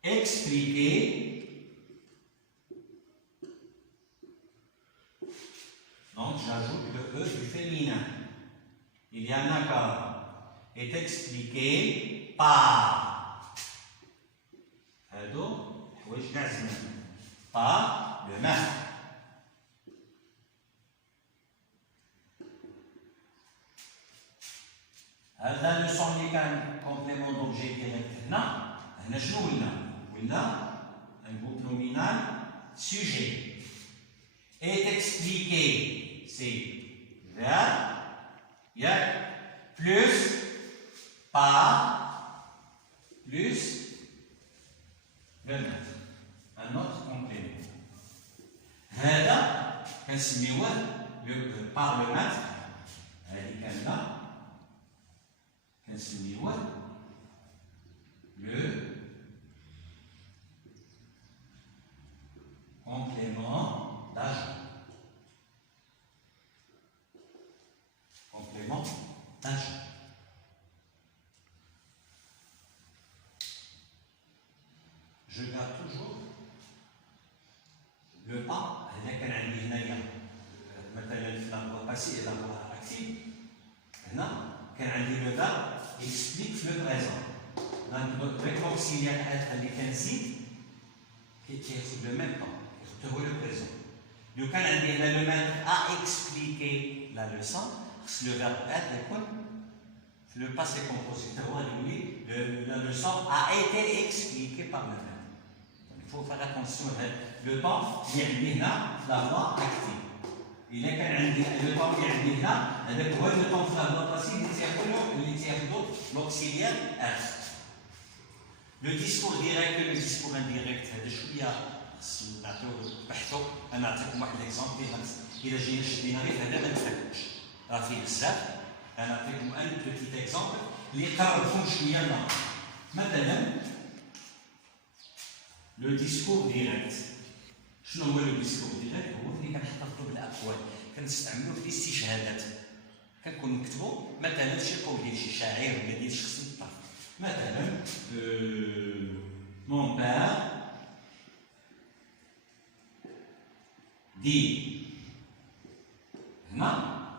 expliquer. Donc j'ajoute le E du féminin. Il y a un accord. Est expliqué par. Par le maître. هذا لو اللي كان كومبليمون دوبجي ديريكت هنا هنا شنو ولنا un groupe nominal sujet est expliqué c'est verbe plus par plus le maître un autre complément هذا كنسميوه par le maître هذه كامله كنسميوه le complément d'agent. Complément d'agent. Je garde toujours le pas. هنا كان عندي هنايا مثلا في la voie passée et la voie active. هنا كان عندي le verbe explique le présent. Donc avec l'auxiliaire être اللي كنزيد كياخذ le même temps. هو le présent. لو كان عندي هنا le maître a expliqué la leçon, le verbe être يكون في le passé composé. هو اللي يقول la leçon a été expliquée par le maître. Il faut faire attention le temps اللي هنا في la voie active. إذا كان عندي le temps اللي عندي هنا هذاك هو le temps في la voie passive اللي تياخذوا l'auxiliaire être. Le discours direct et le discours indirect هذا شويه بحثوا انا نعطيكم واحد ليكزامبل الا جينا شدينا غير هذا ما نفهموش راه فيه بزاف انا نعطيكم ان بوتيت اكزامبل اللي يقربكم شويه لنا مثلا لو ديسكور ديريكت شنو هو لو ديسكور ديريكت هو اللي كنحتفظوا بالاقوال كنستعملوه في الاستشهادات كنكون نكتبوا مثلا شي قول ديال شي شاعر ولا ديال شخص مطلق مثلا مون بير دي هنا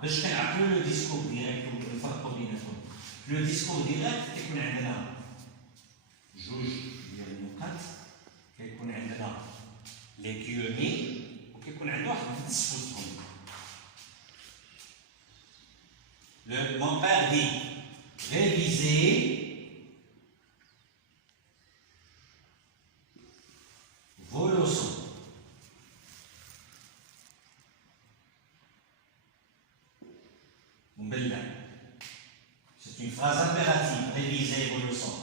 باش كنعقلوا لو ديسكور ديريكت والفرق بيناتهم لو ديسكور ديريكت كيكون عندنا جوج ديال النقاط كيكون عندنا لي كيومي وكيكون عندنا واحد النفس في وسطهم لو مون بير دي ريفيزي vos leçons. C'est une phrase impérative, révisez vos leçons.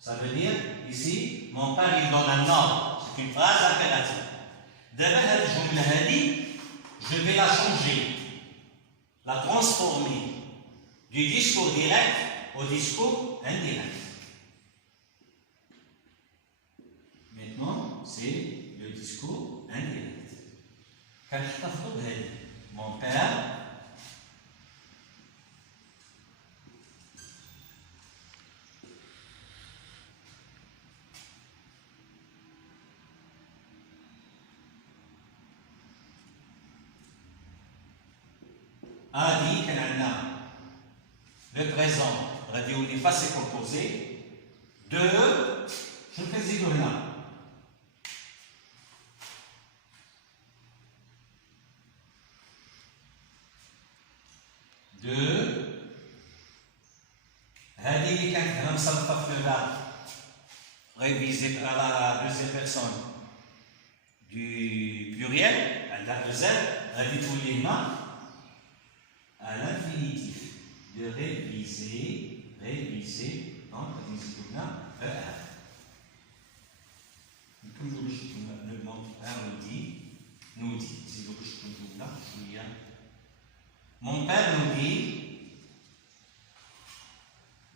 Ça veut dire, ici, mon père il donne un ordre. C'est une phrase impérative. D'abord, je vais la changer, la transformer du discours direct au discours indirect. Maintenant, c'est le discours indirect. Mon père a dit كان عندنا le présent غادي يولي passé composé de شنو كنزيدو هنا de هذه اللي كانت هنا مصنفه في الفيرب révisé à la deuxième personne du pluriel عندها deux z غادي تولي هنا à l'infinitif de réviser donc نزيدو هنا ER نكملوا باش nous dit نزيدو باش نكملوا هنا شويه Mon père nous dit,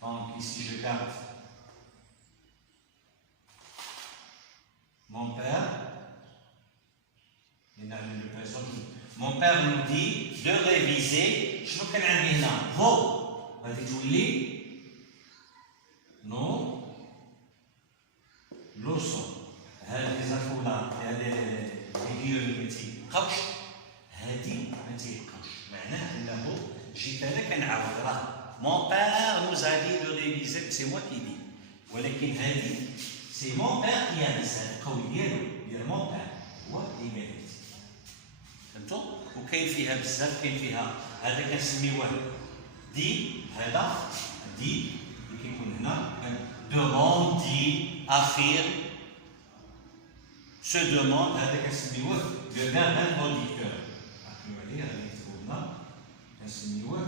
donc ici je garde mon père, mon père nous dit de réviser, je veux qu'on ait là, vos, nos leçons. grave. Mon père nous a dit de réviser, c'est moi qui dis. ولكن هذه c'est mon père qui a dit ça. القول ديال mon père هو اللي مات. فهمتوا؟ وكاين فيها بزاف، كاين فيها هذا كنسميوه دي، هذا دي اللي كيكون هنا demande دي affirme se demande، هذا كنسميوه le verbe introducteur. نحكيو عليه غادي نكتبو هنا كنسميوه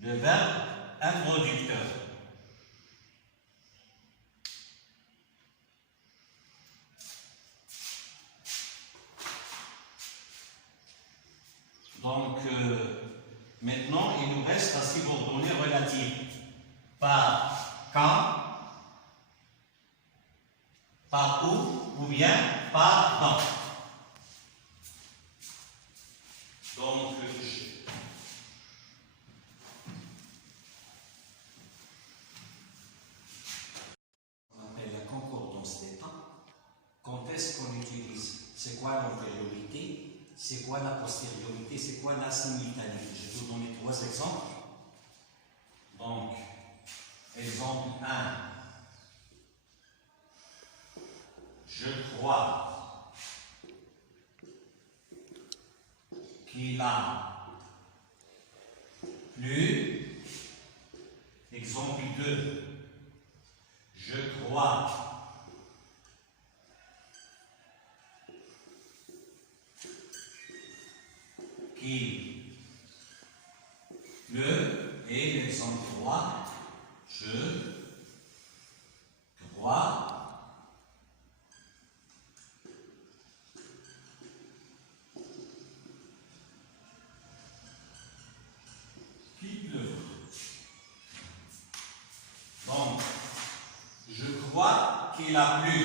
le verbe introducteur. Donc, maintenant, il nous reste la subordonnée relative. Par quand, par où, ou bien par dans. Donc, on appelle la concordance des temps. Quand est-ce qu'on utilise? C'est quoi l'antériorité? C'est quoi la postériorité? C'est quoi la simultanéité? Je vais vous donner 3 exemples. Donc, exemple 1. Je crois qu'il a plu. Exemple 2. Je crois qu'il pleut. Et l'exemple 3, je crois qu'il pleut. Donc, je crois qu'il a plu.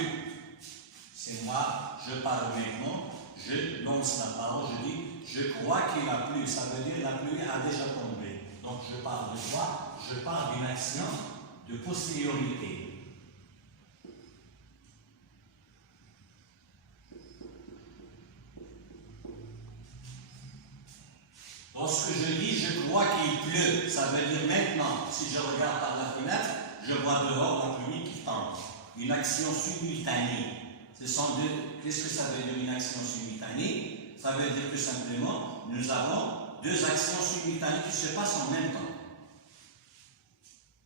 C'est moi, je parle maintenant, je lance la parole, je dis je crois qu'il a plu. Ça veut dire la pluie a déjà tombé. Donc je parle de quoi? Je parle d'une action de postériorité. Lorsque je dis je crois qu'il pleut, ça veut dire maintenant, si je regarde par la fenêtre, je vois dehors la pluie qui tombe. Une action simultanée. Ce sont deux. Qu'est-ce que ça veut dire une action simultanée? Ça veut dire que simplement, nous avons 2 actions simultanées qui se passent en même temps.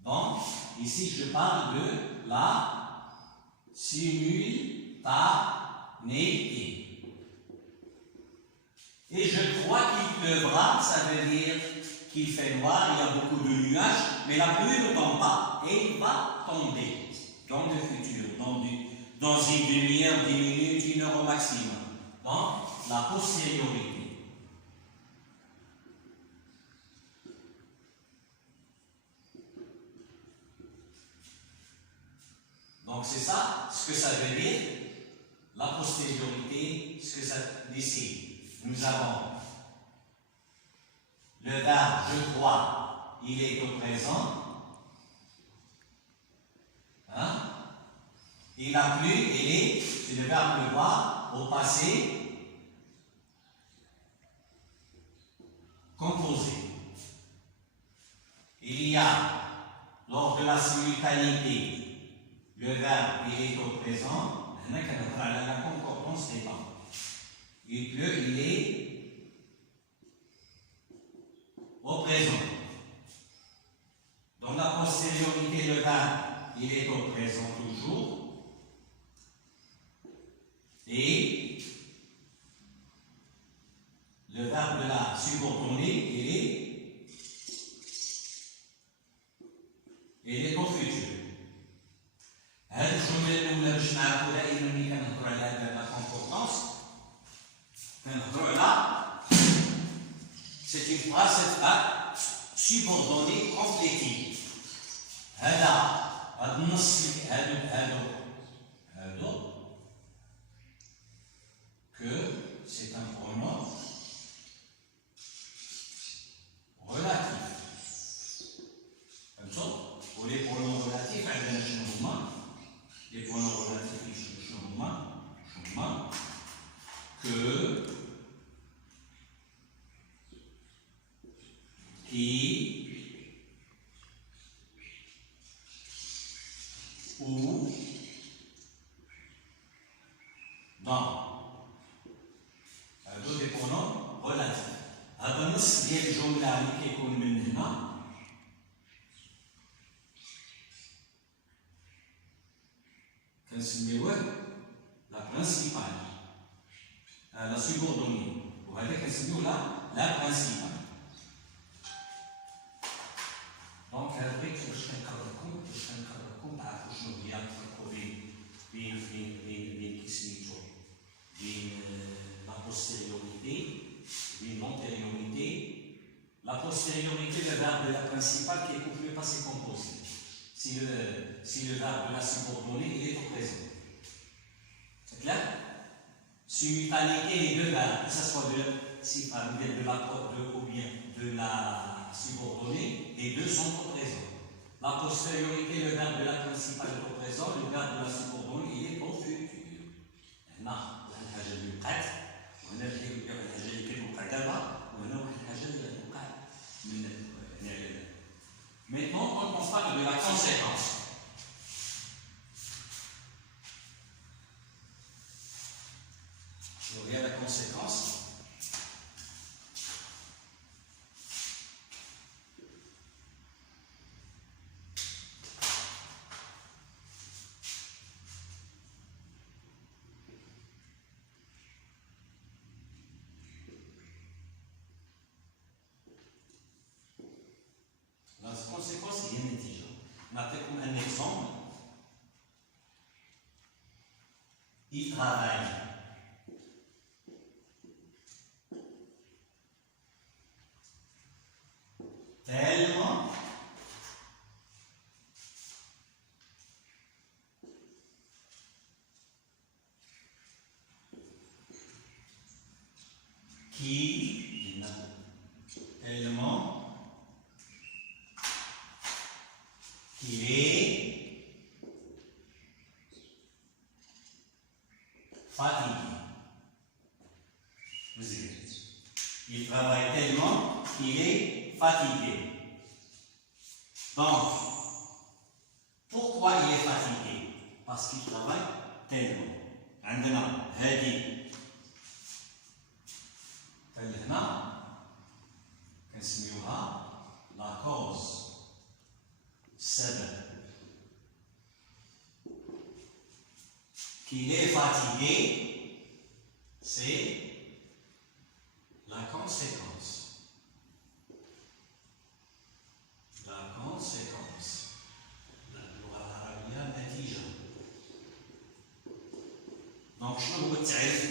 Donc, ici, je parle de la simultanéité. Et je crois qu'il pleuvra, ça veut dire qu'il fait noir, il y a beaucoup de nuages, mais la pluie ne tombe pas. Et il va tomber dans le futur, dans une demi-heure, 10 minutes, 1 heure au maximum. Donc, la postériorité. Donc, c'est ça ce que ça veut dire, la postériorité, ce que ça décide. Nous avons le verbe je crois, il est au présent. Hein? Il a plu, c'est le verbe pleuvoir au passé composé. Il y a, lors de la simultanéité, le verbe il est au présent. Maintenant, on a la concordance des temps. Il pleut, il est au présent. Dans la postériorité, le verbe il est au présent toujours. Et le verbe de la subordonnée, il est au futur. هذه الجمله الاولى باش نعرفوا دائما ملي كنهضروا على هذا لا كونكوردونس كنهضروا على c'est une phrase subordonnée complétive. هذا النص هادو que c'est un pronom relatif. فهمتوا؟ ولي pronoms relatifs عندنا شنو هما؟ Les pronoms relatifs شنو هما؟ que, qui, ou, dans. هذول يكونوا relatifs. هذا النص ديال الجملة اللي كيكون من هنا كنسميوه لا برينسيبال، لا سوبوردوني، وهذا كنسميوه لا برينسيبال. دونك هذا بغيت باش كنقرركم تعرفوا شنو هي الفرق بين كيسميتو بين la postériorité, d'une l'antériorité. La postériorité, le verbe de la principale qui est couplé par ses composés. Si le verbe de la subordonnée il est au présent. C'est clair? Simultanéité, les deux verbes, que ce soit de la ou bien de la subordonnée, les deux sont au présent. La postériorité, le verbe de la principale est au présent, le verbe de la subordonnée il est au futur. Maintenant, الحاجة اللي وقعت وهنا الحاجة اللي كتوقع دابا وهنا واحد الحاجة اللي وقعت من هنا. Maintenant, on parle de la conséquence. Je reviens à la conséquence. La conséquence est bien intelligente. On a fait comme un exemple. Il travaille. Tellement qu'il est fatigué. Vous savez, il travaille tellement qu'il est fatigué. Donc, pourquoi il est fatigué? Parce qu'il travaille tellement. عندنا هذه هنا كنسميوها لا كوز السبب. Qu'il est fatigué, c'est la conséquence. La conséquence. La loi arabienne natija. Donc, je vous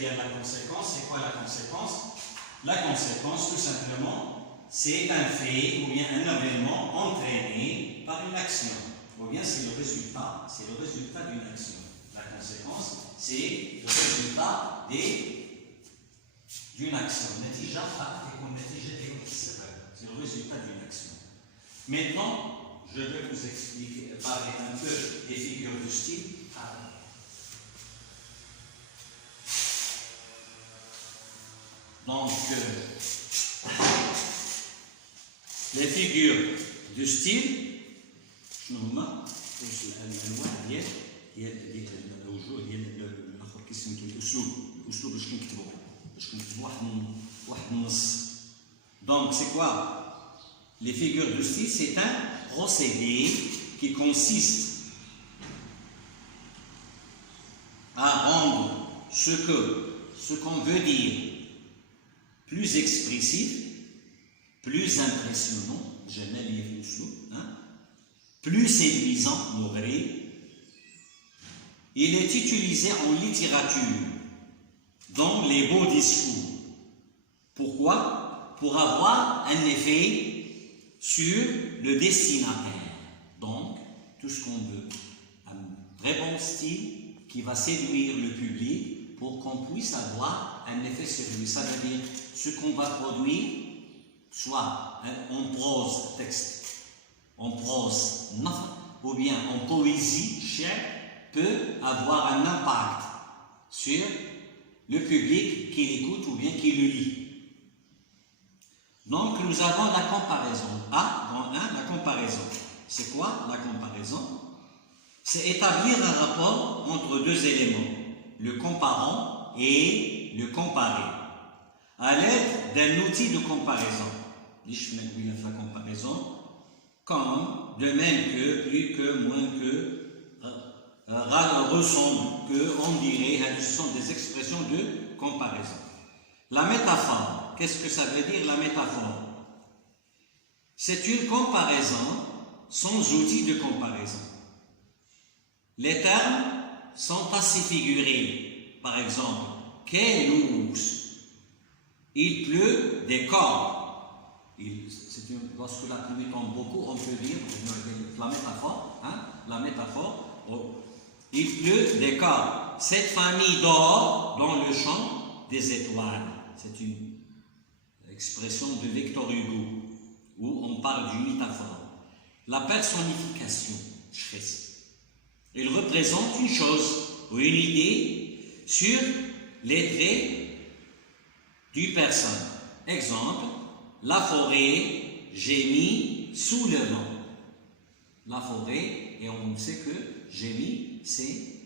dire la conséquence. C'est quoi la conséquence? La conséquence, tout simplement, c'est un fait ou bien un événement entraîné par une action. Ou bien c'est le résultat d'une action. La conséquence, c'est le résultat d'une action. C'est le résultat d'une action. Maintenant, je vais vous expliquer, parler un peu des figures de style. Donc, les figures du style, شنو هما؟ الانواع ديال الوجوه ديال الاخر كيسميتو الاسلوب باش كنكتبوا واحد النص. Donc, c'est quoi? Les figures de style, c'est un procédé qui consiste à rendre ce qu'on veut dire plus expressif, plus impressionnant, plus séduisant, il est utilisé en littérature, dans les beaux discours. Pourquoi? Pour avoir un effet sur le destinataire. Donc, tout ce qu'on veut. Un très bon style qui va séduire le public pour qu'on puisse avoir un effet sur lui. Ça veut dire ce qu'on va produire, soit en prose, texte, en prose, ou bien en poésie, peut avoir un impact sur le public qui l'écoute ou bien qui le lit. Donc, nous avons la comparaison. A, dans 1, la comparaison. C'est quoi la comparaison? C'est établir un rapport entre deux éléments, le comparant et le comparé, à l'aide d'un outil de comparaison. La comparaison, comme, de même que, plus que, moins que, ressemble que, on dirait, ce sont des expressions de comparaison. La métaphore, qu'est-ce que ça veut dire la métaphore? C'est une comparaison sans outil de comparaison. Les termes sont assez figurés. Par exemple, il pleut des corps. Lorsque la pluie tombe beaucoup, on peut dire, la métaphore, il pleut des corps. Cette famille dort dans le champ des étoiles. C'est une expression de Victor Hugo, où on parle d'une métaphore. La personnification, il représente une chose ou une idée sur les traits d'une personne. Exemple, la forêt gémit sous le vent. La forêt, et on sait que gémit, c'est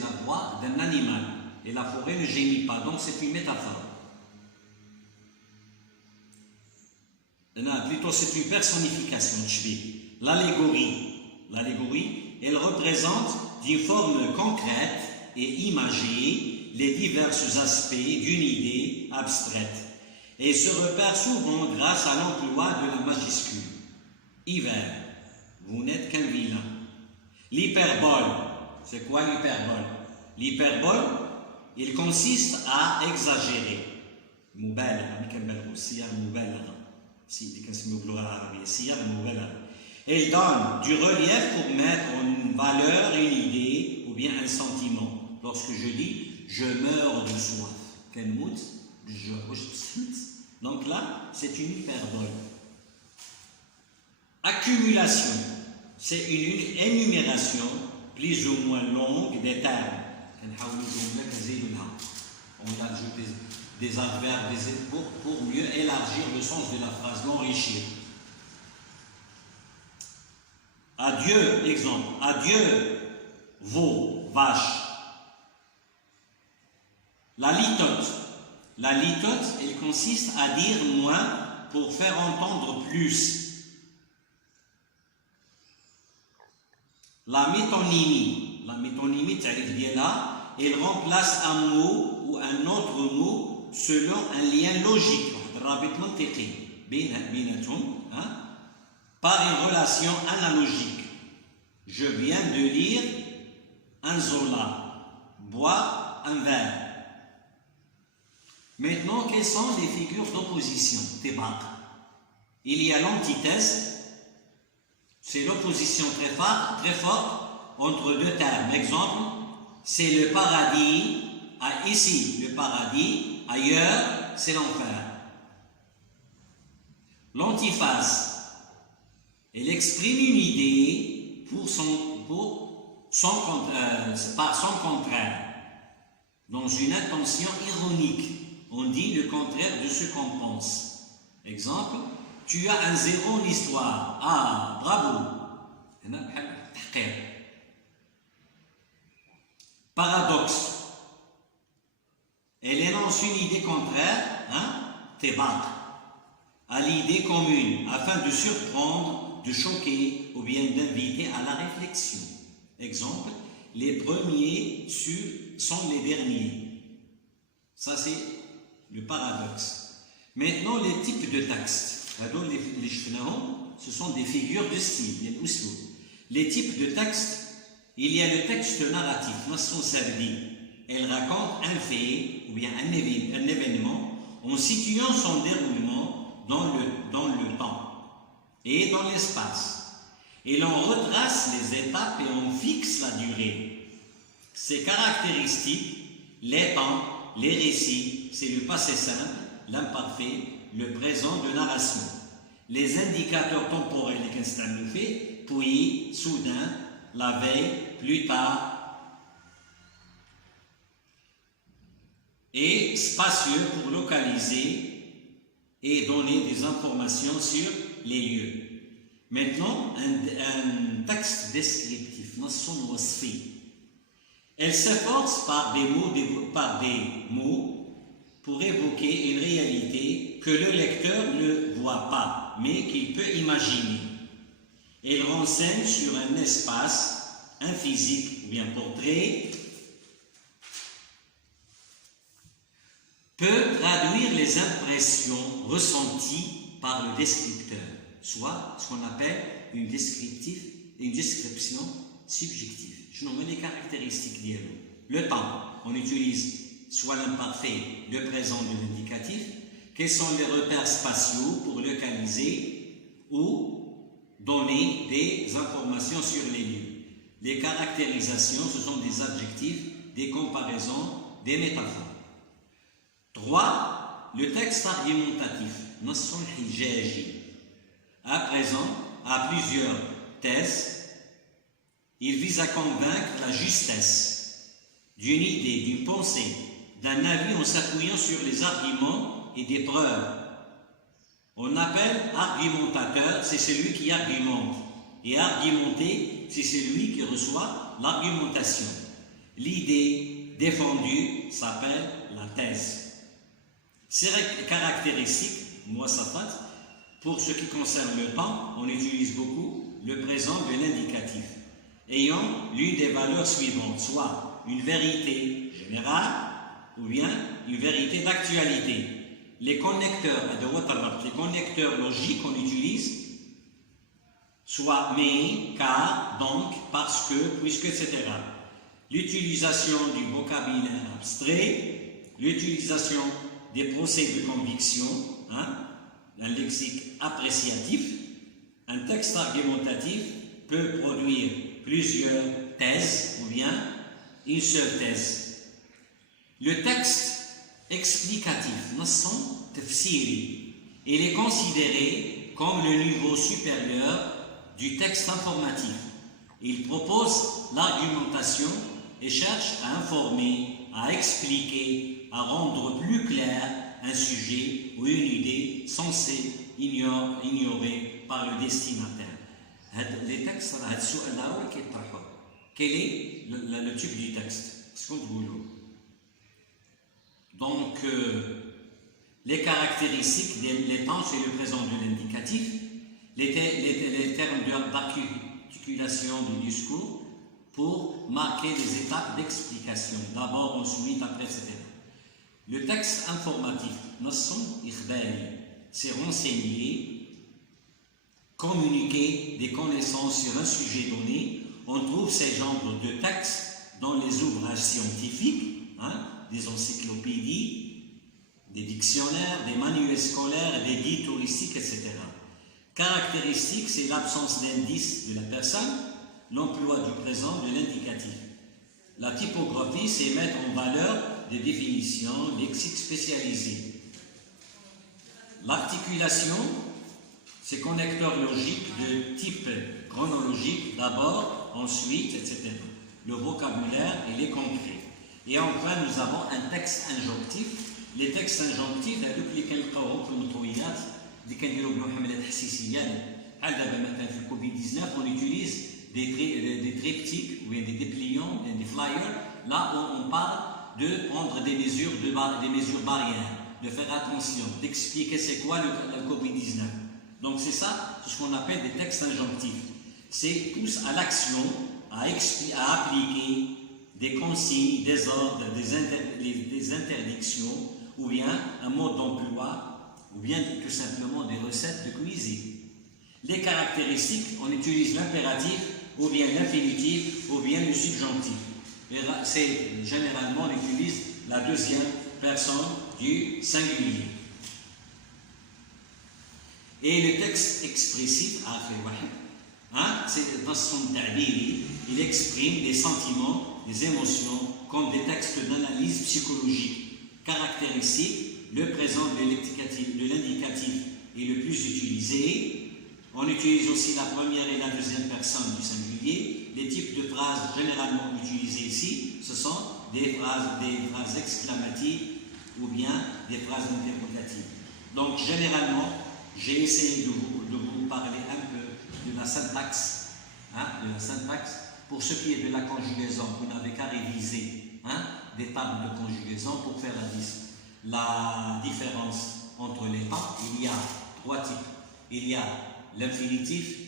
la voix d'un animal. Et la forêt ne gémit pas, donc c'est une métaphore. Plutôt, c'est une personnification. L'allégorie, elle représente d'une forme concrète et imagée les divers aspects d'une idée abstraite et se repère souvent grâce à l'emploi de la majuscule. Hiver, vous n'êtes qu'un vilain. L'hyperbole, c'est quoi l'hyperbole? L'hyperbole, il consiste à exagérer. Elle donne du relief pour mettre en valeur une idée ou bien un sentiment. Lorsque je dis je meurs de soif, donc là c'est une hyperbole. Accumulation, c'est une énumération plus ou moins longue des termes. On ajoute des adverbes pour mieux élargir le sens de la phrase, l'enrichir. Adieu, exemple, adieu, veau, vache. La litote, elle consiste à dire moins pour faire entendre plus. La métonymie, elle remplace un mot ou un autre mot selon un lien logique, par une relation analogique. Je viens de lire un Zola, bois un verre. Maintenant, quelles sont les figures d'opposition? Il y a l'antithèse, c'est l'opposition très forte entre deux termes. Exemple, c'est le paradis, ici le paradis, ailleurs c'est l'enfer. L'antiphase, elle exprime une idée par son contraire, dans une intention ironique. On dit le contraire de ce qu'on pense. Exemple, tu as un 0 en histoire. Ah, bravo. Paradoxe. Elle énonce une idée contraire, à l'idée commune, afin de surprendre, de choquer ou bien d'inviter à la réflexion. Exemple, les premiers sont les derniers. Ça, c'est le paradoxe. Maintenant, les types de textes. Ce sont des figures de style, les types de textes. Il y a le texte narratif, elle raconte un fait ou bien un événement en situant son déroulement dans le temps et dans l'espace. Et l'on retrace les étapes et on fixe la durée. Ces caractéristiques, les temps, les récits, c'est le passé simple, l'imparfait, le présent de narration. Les indicateurs temporels puis, soudain, la veille, plus tard. et spacieux pour localiser et donner des informations sur les lieux. Maintenant, un texte descriptif, notion wasfi. Elle s'efforce par des mots pour évoquer une réalité que le lecteur ne voit pas, mais qu'il peut imaginer. Elle renseigne sur un espace, un physique ou bien portrait, peut traduire les impressions ressenties par le descripteur, soit ce qu'on appelle une description subjective. Je nomme les caractéristiques d'ILO. Le temps, on utilise soit l'imparfait, le présent de l'indicatif. Quels sont les repères spatiaux pour localiser ou donner des informations sur les lieux? Les caractérisations, ce sont des adjectifs, des comparaisons, des métaphores. 3. Le texte argumentatif, notion hijaji. À présent, à plusieurs thèses, il vise à convaincre la justesse d'une idée, d'une pensée, d'un avis en s'appuyant sur les arguments et des preuves. On appelle argumentateur, c'est celui qui argumente. Et argumenter, c'est celui qui reçoit l'argumentation. L'idée défendue s'appelle la thèse. Ces caractéristiques, muwassafat, pour ce qui concerne le temps, on utilise beaucoup le présent de l'indicatif, ayant l'une des valeurs suivantes, soit une vérité générale ou bien une vérité d'actualité. Les connecteurs logiques qu'on utilise, soit mais, car, donc, parce que, puisque, etc. L'utilisation du vocabulaire abstrait, l'utilisation des procès de conviction, un lexique appréciatif, un texte argumentatif peut produire plusieurs thèses ou bien une seule thèse. Le texte explicatif, notion tafsiri, il est considéré comme le niveau supérieur du texte informatif. Il propose l'argumentation et cherche à informer, à expliquer, à rendre plus clair un sujet ou une idée censée ignorée par le destinataire. Les textes, quel est le type du texte? Ce qu'on dit. Donc, les caractéristiques, les temps, c'est le présent de l'indicatif, les termes d'articulation du discours pour marquer les étapes d'explication. D'abord, ensuite, après, etc. Le texte informatif, notion ikhbari, c'est renseigner, communiquer des connaissances sur un sujet donné. On trouve ces genres de textes dans les ouvrages scientifiques, des encyclopédies, des dictionnaires, des manuels scolaires, des guides touristiques, etc. Caractéristique, c'est l'absence d'indice de la personne, l'emploi du présent de l'indicatif. La typographie, c'est mettre en valeur des définitions, lexiques spécialisés. L'articulation, c'est connecteur logique de type chronologique, d'abord, ensuite, etc. Le vocabulaire et les concrets. Et enfin, nous avons un texte injonctif. Les textes injonctifs, on utilise des triptyques ou des dépliants, des flyers, là où on parle de prendre des mesures barrières, de faire attention, d'expliquer c'est quoi le Covid-19. Donc c'est ça, c'est ce qu'on appelle des textes injonctifs. C'est pousse à l'action, à appliquer des consignes, des ordres, des interdictions, ou bien un mode d'emploi, ou bien tout simplement des recettes de cuisine. Les caractéristiques, on utilise l'impératif, ou bien l'infinitif, ou bien le subjonctif. C'est généralement, on utilise la deuxième personne du singulier. Et le texte expressif, c'est dans son ta'biri, il exprime des sentiments, des émotions, comme des textes d'analyse psychologique. Caractéristique, le présent de l'indicatif est le plus utilisé. On utilise aussi la première et la deuxième personne du singulier. Les types de phrases généralement utilisées ici, ce sont des phrases exclamatives, ou bien des phrases interrogatives. Donc généralement, j'ai essayé de vous parler un peu de la syntaxe, de la syntaxe. Pour ce qui est de la conjugaison, vous n'avez qu'à réviser des tables de conjugaison pour faire la différence entre les temps. Il y a 3 types. Il y a l'infinitif,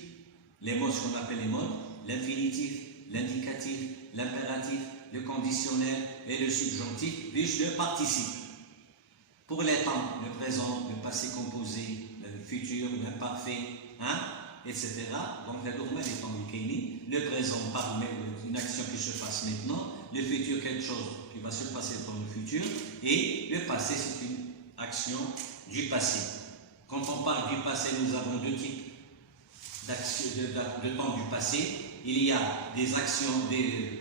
les mots, ce qu'on appelle les modes, l'infinitif, l'indicatif, l'impératif, le conditionnel et le subjonctif, plus le participe. Pour les temps, le présent, le passé composé, le futur, l'imparfait, etc. Donc la norme est en Mikeni. Le présent parle d'une action qui se passe maintenant, le futur quelque chose qui va se passer dans le futur, et le passé c'est une action du passé. Quand on parle du passé, nous avons 2 types de temps du passé. Il y a des actions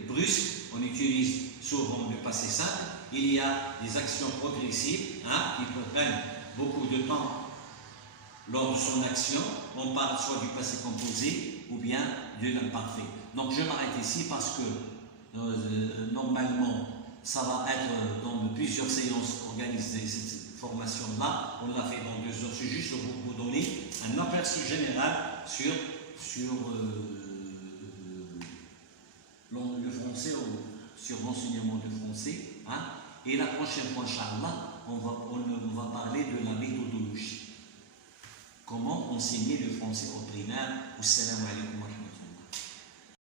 brusques, on utilise souvent le passé simple. Il y a des actions progressives qui prennent beaucoup de temps lors de son action. On parle soit du passé composé ou bien de l'imparfait. Donc je m'arrête ici parce que normalement ça va être dans plusieurs séances organisées cette formation-là. On l'a fait dans 2 heures. C'est juste pour vous donner un aperçu général sur le français, sur l'enseignement du français. Et la prochaine fois, Inch'Allah, on va parler de la méthodologie. Comment enseigner le français au primaire. Assalamu alaikum.